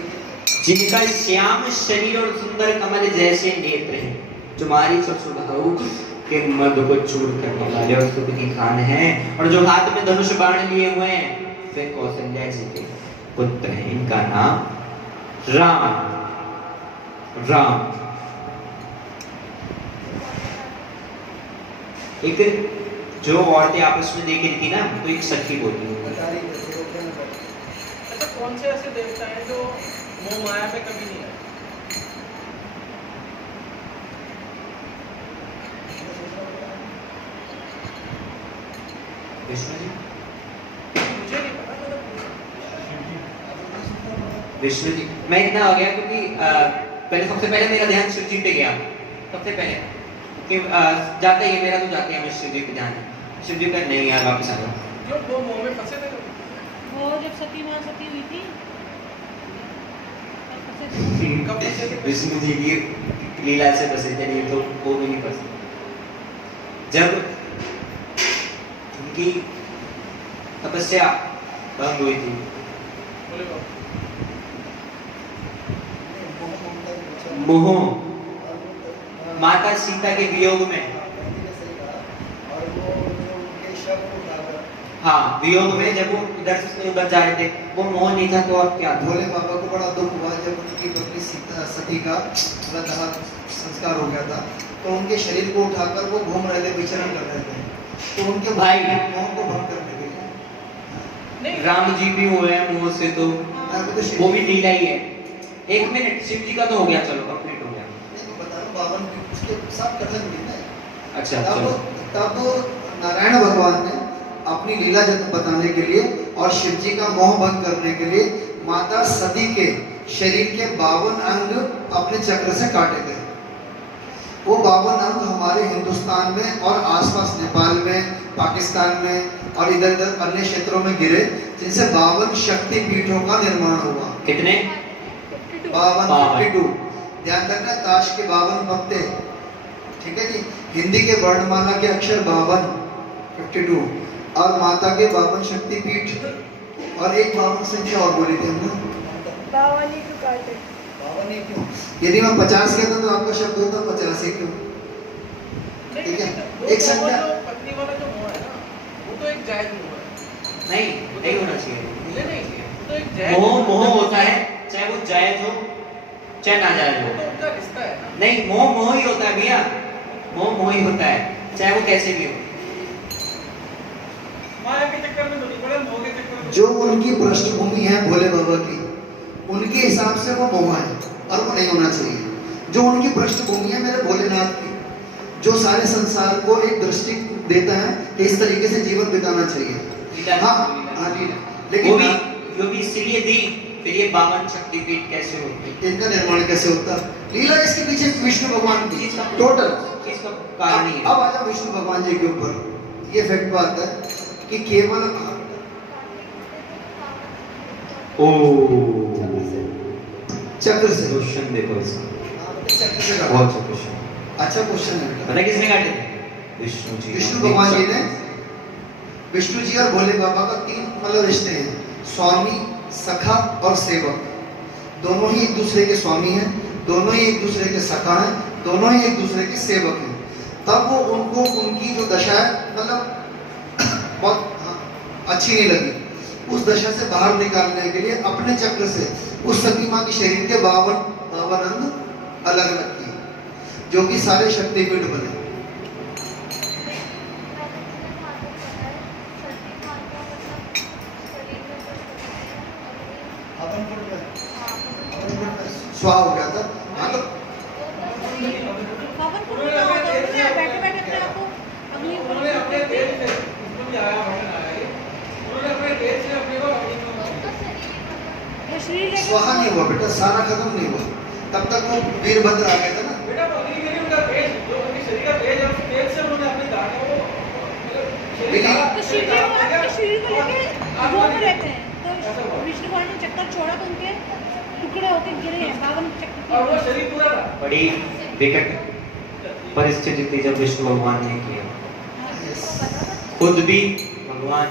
एक जिनका श्याम शरीर और सुंदर कमल जैसे नेत्र हैं, तुम्हारी सुबहु के मद को चूर करने वाले और सुविधान हैं, और जो हाथ में धनुष बाण लिए हुए हैं वे कौशल्या जी के पुत्र हैं। इनका नाम राम। एक जो औरतें आपस में देख रही थी ना, तो एक सखी बोली तारीफ है, जो कहना पड़ता अच्छा कौन से ऐसे देवता हैं जो मोह माया पे कभी नहीं आए? विष्णु जी। मुझे नहीं पता, मतलब विष्णु जी, मैं इतना आ गया क्योंकि सबसे पहले मेरा ध्यान शिव जी पे गया, सबसे पहले कि जाता ही है मेरा, तो जाते हैं हमें शिव जी पे ध्यान। शिव जी का नहीं यार, वापस आ जाओ। क्यों वो मोह में फंसे थे? वो जब सती माँ सती हुई थी तब फंसे थे। कब फंसे थे? विष्णु जी की लीला से बसे थे, नहीं तो वो भी नहीं फंसे। जब उनकी तपस्या भंग हुई थी, बोले बाबा है। मोह हाँ, माता सीता के वियोग में, पति ने सही कहा। और वो जो उनके शव को उठाकर हाँ वियोग में जब वो इधर से उधर जा रहे थे, वो मोह नहीं था तो और क्या था? भोले बाबा को बड़ा दुख हुआ जब उनकी पत्नी सीता सती का दाह संस्कार हो गया था, तो उनके शरीर को उठाकर वो घूम रहे थे, विचरण कर रहे थे, तो उनके भाई। मोह को भंग करने के लिए नहीं राम जी भी हुए हैं मोह से, तो अभी तो शिव वो भी लीला ही है। एक मिनट, शिव जी का तो हो गया, चलो कंप्लीट हो गया। नहीं, मैं बता रहा हूँ 52 की उसके सब कथन भी है। अच्छा चलो। तब नारायण भगवान ने अपनी लीला बताने के लिए और शिव जी का मोह भंग करने के लिए माता सती के शरीर के 52 अंग अपने चक्र से काटे गए। वो 52 अंग हमारे हिंदुस्तान में और आसपास नेपाल में, पाकिस्तान में और इधर इधर अन्य क्षेत्रों में गिरे, जिनसे 52 शक्ति पीठों का निर्माण हुआ। कितने? 52 52। ध्यान रखना, ताश के 52 पत्ते, ठीक है जी। हिंदी के वर्णमाला के अक्षर 52 52 और माता के 52 शक्ति पीठ और एक 52 संख्या और बोली थी हमने। बावानी को काटे 52 ही क्यों? यदि मैं 50 कहता तो आपका शब्द होता 50 ही क्यों? ठीक है, एक संख्या पत्नी वाला जो मोह है ना, वो तो एक जायज मोह है। नहीं, नहीं होना चाहिए। मिले नहीं, वो तो एक जायज मोह होता है, चाहे वो जायज हो चाहे ना जायज वो हो। तो उनका रिश्ता है ना। नहीं, मोह ही होता है भैया, मोह ही होता है, चाहे वो कैसे भी हो। माया के चक्कर में तो नहीं पड़ा, मोह के चक्कर में। जो उनकी पृष्ठभूमि है भोले बाबा की, उनके हिसाब से वो मोह है और वो नहीं होना चाहिए। जो उनकी पृष्ठभूमि है मेरे भोलेनाथ की, जो सारे संसार को एक दृष्टि देता है कि इस तरीके से जीवन बिताना चाहिए। लीला- हाँ, लीला- हाँ, लीला। वो लेकिन भी इसीलिए दी, फिर ये 52 शक्तिपीठ कैसे होते? इनका निर्माण कैसे होता? लीला इसके पीछे विष्णु भगवान की चीज का टोटल। चीज का कारण ही है। अब आ जाओ विष्णु भगवान जी के ऊपर। ये फैक्ट बात है कि केवल ओ चक्र से क्वेश्चन देखो इसका, चक्र से काटा। बहुत अच्छा क्वेश्चन। अच्छा क्वेश्चन है बेटा। पता है किसने काटे थे? विष्णु जी। विष्णु भगवान जी ने, विष्णु जी और भोले बाबा का 3 मतलब रिश्ते हैं, स्वामी, सखा और सेवक। दोनों ही एक दूसरे के स्वामी हैं, दोनों ही एक दूसरे के सखा हैं, दोनों ही एक दूसरे के सेवक हैं। तब वो उनको उनकी जो दशा है मतलब बहुत अच्छी नहीं लगी। उस दशा से बाहर निकालने के लिए अपने चक्र से उस सती माँ के शरीर के 52 अंग अलग अलग किए, जो कि सारे शक्तिपीठ बने। स्वाह हो गया था। हाँ तो पावन पुरुष का होता है, उसने बैठे बैठे अपने आप को अग्नि उन्होंने अपने तेज से उसमें भी आया भजन आया ये, उन्होंने अपने तेज से अपने को अग्नि ये शरीर लेके स्वाहा नहीं हुआ बेटा, सारा खत्म नहीं हुआ, तब तक वो वीरभद्र आ गए थे ना। बेटा वो अग्नि के लिए उनका तेज जो उनके शरीर का तेज है, उस तेज से उन्होंने अपने दाने को तो शिव जी भगवान के शरीर को लेके घूम रहते हैं, तो विष्णु भगवान ने चक्कर छोड़ा तो उनके टुकड़े होके गिरे हैं 52 चक्कर। और वो शरीर पूरा था। बड़ी विकट परिस्थिति थी जब विष्णु भगवान ने किया, खुद भी भगवान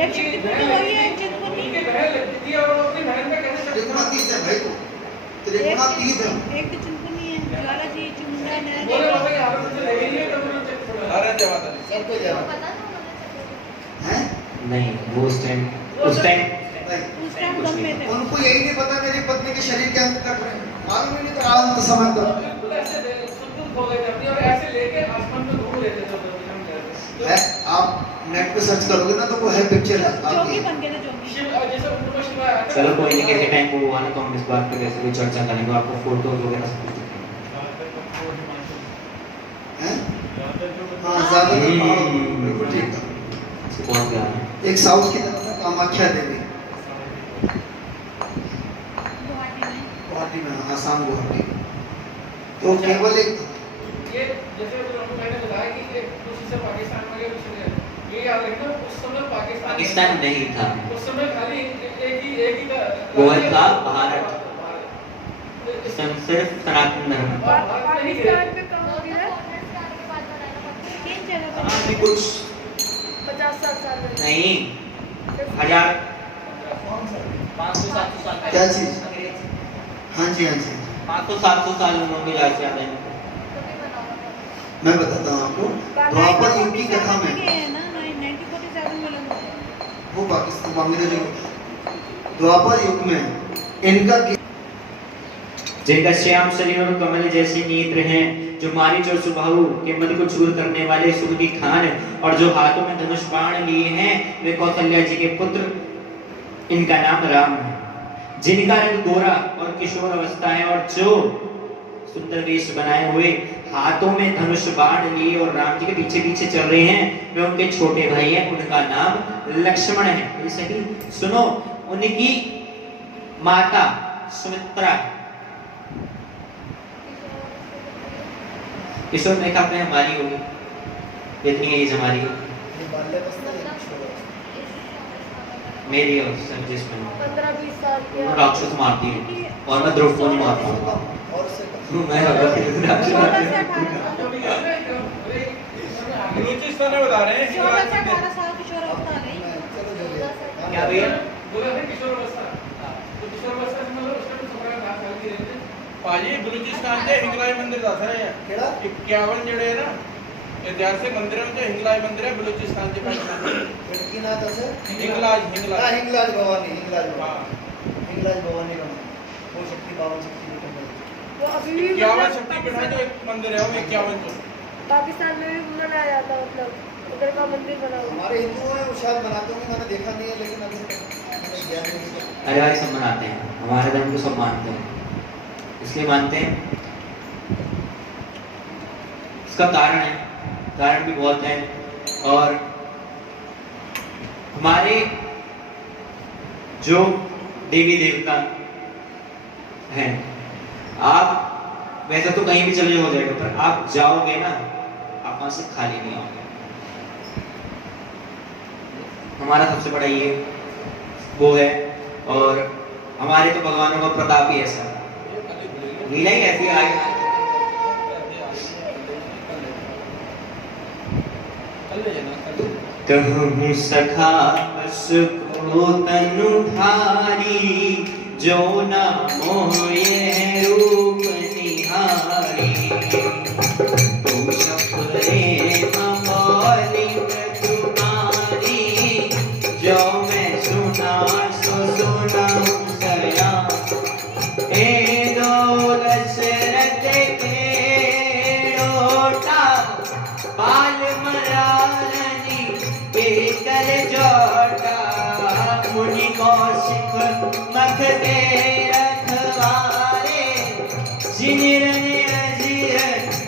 एक चित्रकूट हो गई है, एक चित्रकूट नहीं। उनकी बहन लगती थी और वो अपनी बहन पे कैसे त्रिगुणातीत है भाई, तो त्रिगुणातीत है। एक तो चिंतन नहीं है, ज्वाला जी चुंडा बोले नैना बाबा यहाँ पे मुझे ले ही नहीं है, तो उन्होंने चेक छोड़ा। अरे जय माता दी। सबको जवाब हैं? नहीं, वो उस टाइम उस टाइम कुछ दम नहीं में थे। उनको यही नहीं पता मेरी पत्नी के शरीर के अंग कट रहे हैं, मालूम ही नहीं था अंत समय तक। बिल्कुल ऐसे सुध हो गए थे अपनी, और ऐसे लेके आसमान में घूम रहे थे जब हम गए थे। है, आप नेट पे सर्च करोगे ना तो वो है पिक्चर है जोगी आपकी। बन गए थे जोगी। शिव जैसे उनको शिव आया था। चलो कोई नहीं, किसी टाइम वो हुआ ना तो हम इस बात पे कैसे कोई चर्चा करेंगे, आपको फोटो वगैरह सब कुछ दिखाएंगे। हैं? हाँ ज्यादातर पहाड़ों पर, बिल्कुल ठीक था। इसको बहुत प्यार है। एक साउथ की तरफ है कामाख्या देवी, गुवाहाटी में। गुवाहाटी में, आसाम गुवाहाटी। तो केवल एक ये जैसे मैंने बताया कि ये कुछ से पाकिस्तान में गए, कुछ ये याद रखना उस समय पाकिस्तान नहीं था, उस समय खाली एक ही वो था भारत, सिर्फ सनातन धर्म। पाकिस्तान पे कहाँ हो गया? किन जगह पे? अभी कुछ 50-60 साल में। नहीं, 1000 क्या चीज? हाँ जी हाँ जी, 500-700 साल उन्होंने जाके आते हैं। मैं बताता हूँ आपको। द्वापर युग की कथा में 1947 में लगा है। वो पाकिस्तान अंग्रेजों के द्वापर युग में इनका जिनका श्याम शरीर और कमल जैसे नेत्र हैं, जो मारीच और सुबाहु के मद को चूर करने वाले सुरभि खान, और जो हाथों में धनुष बाण लिए हैं, वे कौशल्या जी के पुत्र, इनका नाम राम है। जिनका रंग गोरा और किशोर अवस्था है, और जो सुंदर वेश बनाए हुए हाथों में धनुष बाण लिए और राम जी के पीछे पीछे चल रहे हैं, वे उनके छोटे भाई हैं, उनका नाम लक्ष्मण है। ये सही सुनो, उनकी माता सुमित्रा, किशोर में कहते हैं हमारी होगी, इतनी एज हमारी मेरी और सर्जिस में 15-20 साल के। राक्षस मारती है और मैं द्रौपदी नहीं मारता हूँ। और से मैं राक्षस 14 से 18 बलूचिस्तान में बता रहे हैं 14 से 18 साल किशोर अवस्था नहीं। चलो जो क्या भैया? बोला है किशोर अवस्था, तो किशोर अवस्था से मतलब उसका तो समय 10 साल की रहते। पाजी बलूचिस्तान के हिंगलाई मंदिर दासा है केड़ा 51 जड़े है ना ऐतिहासिक मंदिर है, जो हिंगलाई मंदिर है बलूचिस्तान के पास लड़की ना जैसे हिंगलाज हाँ हिंगलाज हिंगलाज भवानी, हिंगलाज हाँ भवानी, हिंगलाज भवानी का वो शक्ति 52 शक्ति पीठ है। वो अभी भी 51 शक्ति पीठ है, जो एक मंदिर है वो 51 जो पाकिस्तान में भी मनाया जाता है, मतलब उधर का मंदिर बना हुआ है। हमारे हिंदुओं में वो शायद बनाते होंगे, मैंने देखा नहीं है, लेकिन अभी मैंने ज्ञान नहीं है। अरे भाई सब मनाते हैं, हमारे धर्म को सब मानते हैं, इसलिए मानते हैं। इसका कारण है, कारण भी बहुत है। और हमारे जो देवी देवता हैं, आप वैसे तो कहीं भी चले हो जाएगा, पर आप जाओगे ना, आप वहां से खाली नहीं आओगे। हमारा सबसे बड़ा ये वो है, और हमारे तो भगवानों का प्रताप ही ऐसा, लीला ही ऐसी आगे। कहूँ सखा बस को तनु भारी, जो न मोहे रूप निहारी। जो मैं सुना सो सुनाऊं सया ए दो दशरथ के ओटा बाल मरारनी बेकर जोटा मुनि कौशिक मख के रखवारे जिनिर ने अजीर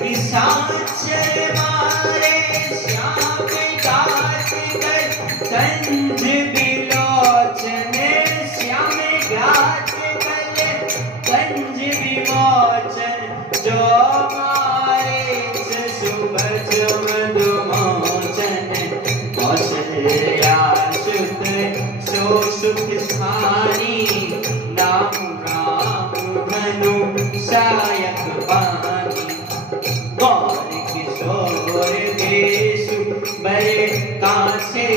की सांचर मारे श्याम गात कर कंज बिलोचन श्याम गात कर कंज विमोचन जो मारे सुबह मधुमोचन कौशल्या सुत सो सुख स्थानी नाम राम धनु सायक पानी गौर किशोर देशु बरे कासे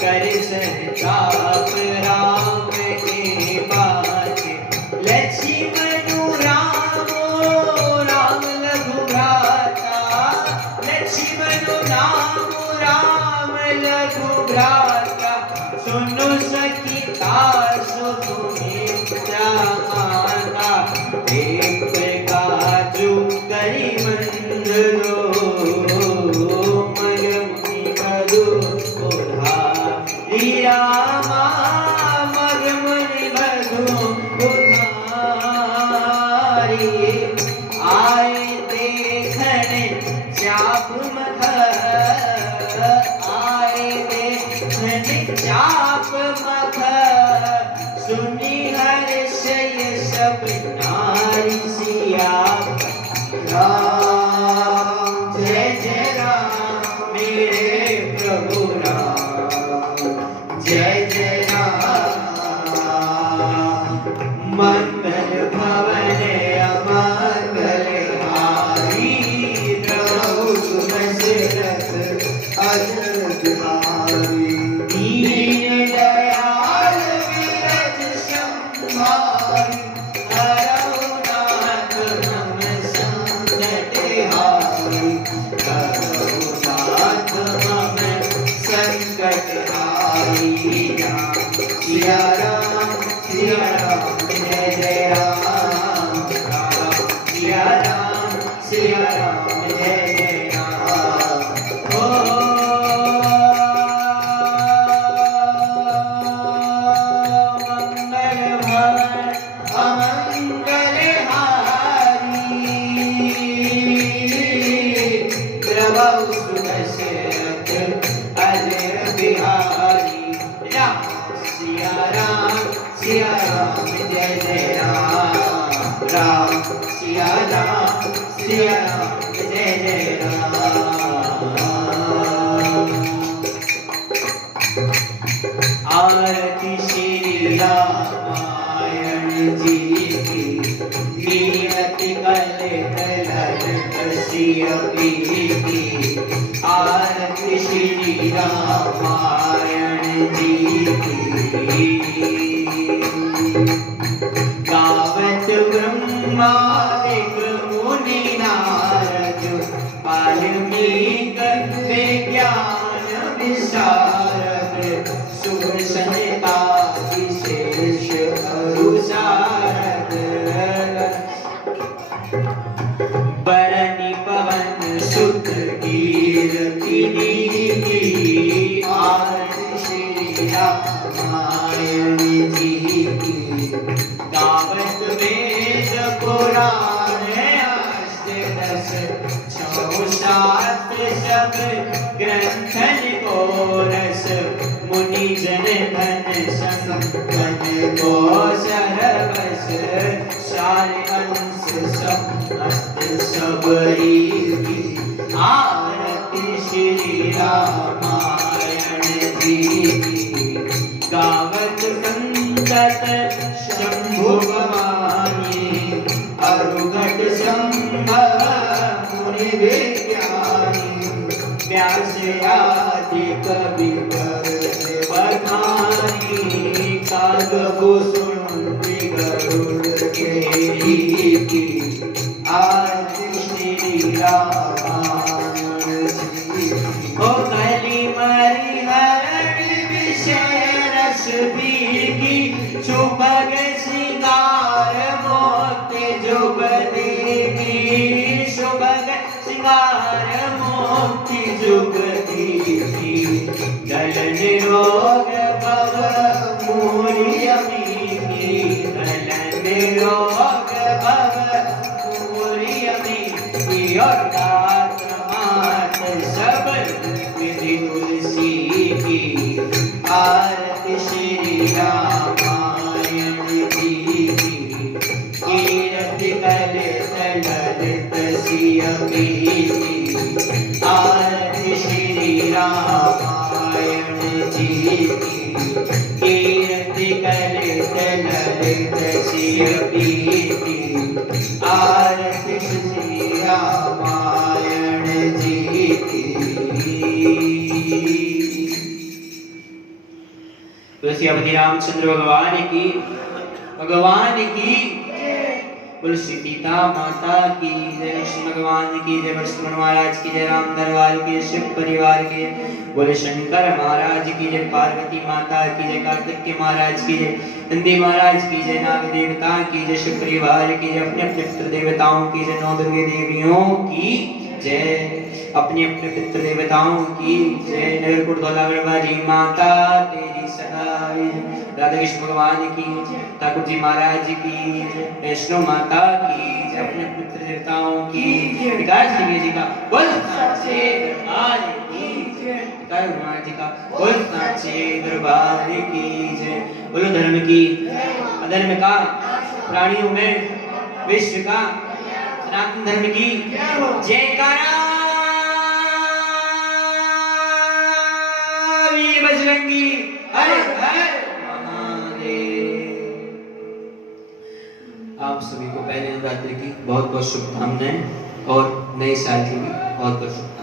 कर संताप राम के पाछे लक्ष्मणु रामो राम लघु भ्राता लक्ष्मणु रामो राम लघु भ्राता सुनो सखी तासु सुमित्रा माता एक काजू करी मंदरो मगमुनि मधु उधा रामा मगमुनि मधु उधारी आए देखने चाप मख आए देखने चाप मख सुनी हर्षय सब नारी सिया राम जय जय राम मेरे प्रभु राम जय जय राम मंगल भवन अमंगल हारी प्रभु सुदशरथ अजर बिहारी दीन दयाल विरज संभारी हरऊ नाथ हम संकट हारी हरऊ नाथ हम संकट हारी सिया राम जय जय राम सिया राम जय जय राम ओ मंगल भवन अमंगल हारी प्रभु सुदशरथ अजर बिहारी राम सिया राम जय जय राम राम सिया राम जय जय राम आरती श्री रामायण जी की कीर्ति कले कलर कसिया की आरती श्री रामायण जी की गावत ब्रह्मादिक मुनि नारद वाल्मीक विज्ञान विशारद सुर सहिता विशेष अनुसारद बरनि पवन सुत कीर्तिनी आरती श्री रामायण जी की गावत वेद पुराण अष्टदश छौ शास्त्र सब ग्रंथन को रस मुनि जन धन संगन को सरवस सार अंश सब अष्ट सब रीति आरती श्री रामायण जी की गावत संतत शंभु भवानी अरुघट संभव मुनि विज्ञानी व्यास आदि कवि बखानी कागभु सुनती गरुड़ के रीति आरती श्री रामायण जी ओ कली मरि हरण विषय शबीर की चुबग श्रृंगार मोती जुगती शुभग श्रृंगार मोती जुगती गलन रोग भव मूर्यमी गलन रोग भव मूर्यमी और गात्र मात सब विधि तुलसी की आरती श्री रामायण जी की कीरति कल ललित सिय की आरती श्री रामायण जी की कीरति कल ललित सिय की आरती श्री रामायण जी की। तुलसीपति रामचंद्र भगवान की बोलो श्री पिता माता की जय, कृष्ण भगवान की जय, वैष्णव महाराज की जय, राम दरबार की जय, शिव परिवार की जय, बोले शंकर महाराज की जय, पार्वती माता की जय, कार्तिकेय महाराज की जय, नंदी महाराज की जय, नाग देवता की जय, शिव परिवार की जय, अपने अपने पितृ देवताओं की जय, नौ दुर्गे देवियों की जय, अपने अपने पितृ देवताओं की जय, नगरकोट धौलागढ़ माता तेरी सगाई, राधा कृष्ण भगवान की, ठाकुर जी महाराज की, वैष्णो माता की, अपने पितृ देवताओं की, विकास जी का बोल साचे दरबार की जय, हनुमान जी का बोल साचे दरबार की जय, बोलो धर्म की अधर्म का प्राणियों में विश्व का सनातन धर्म की जयकारा वीर बजरंगी हर हर महादेव। आप सभी को पहले नवरात्रि की बहुत बहुत शुभकामनाएं और नए साल की भी बहुत बहुत शुभकामनाएं।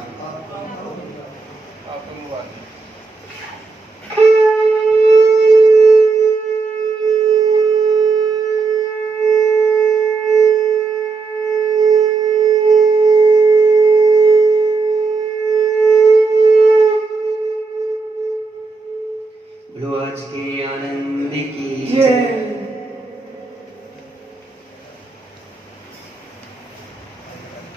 बोलो आज के आनंद की जय।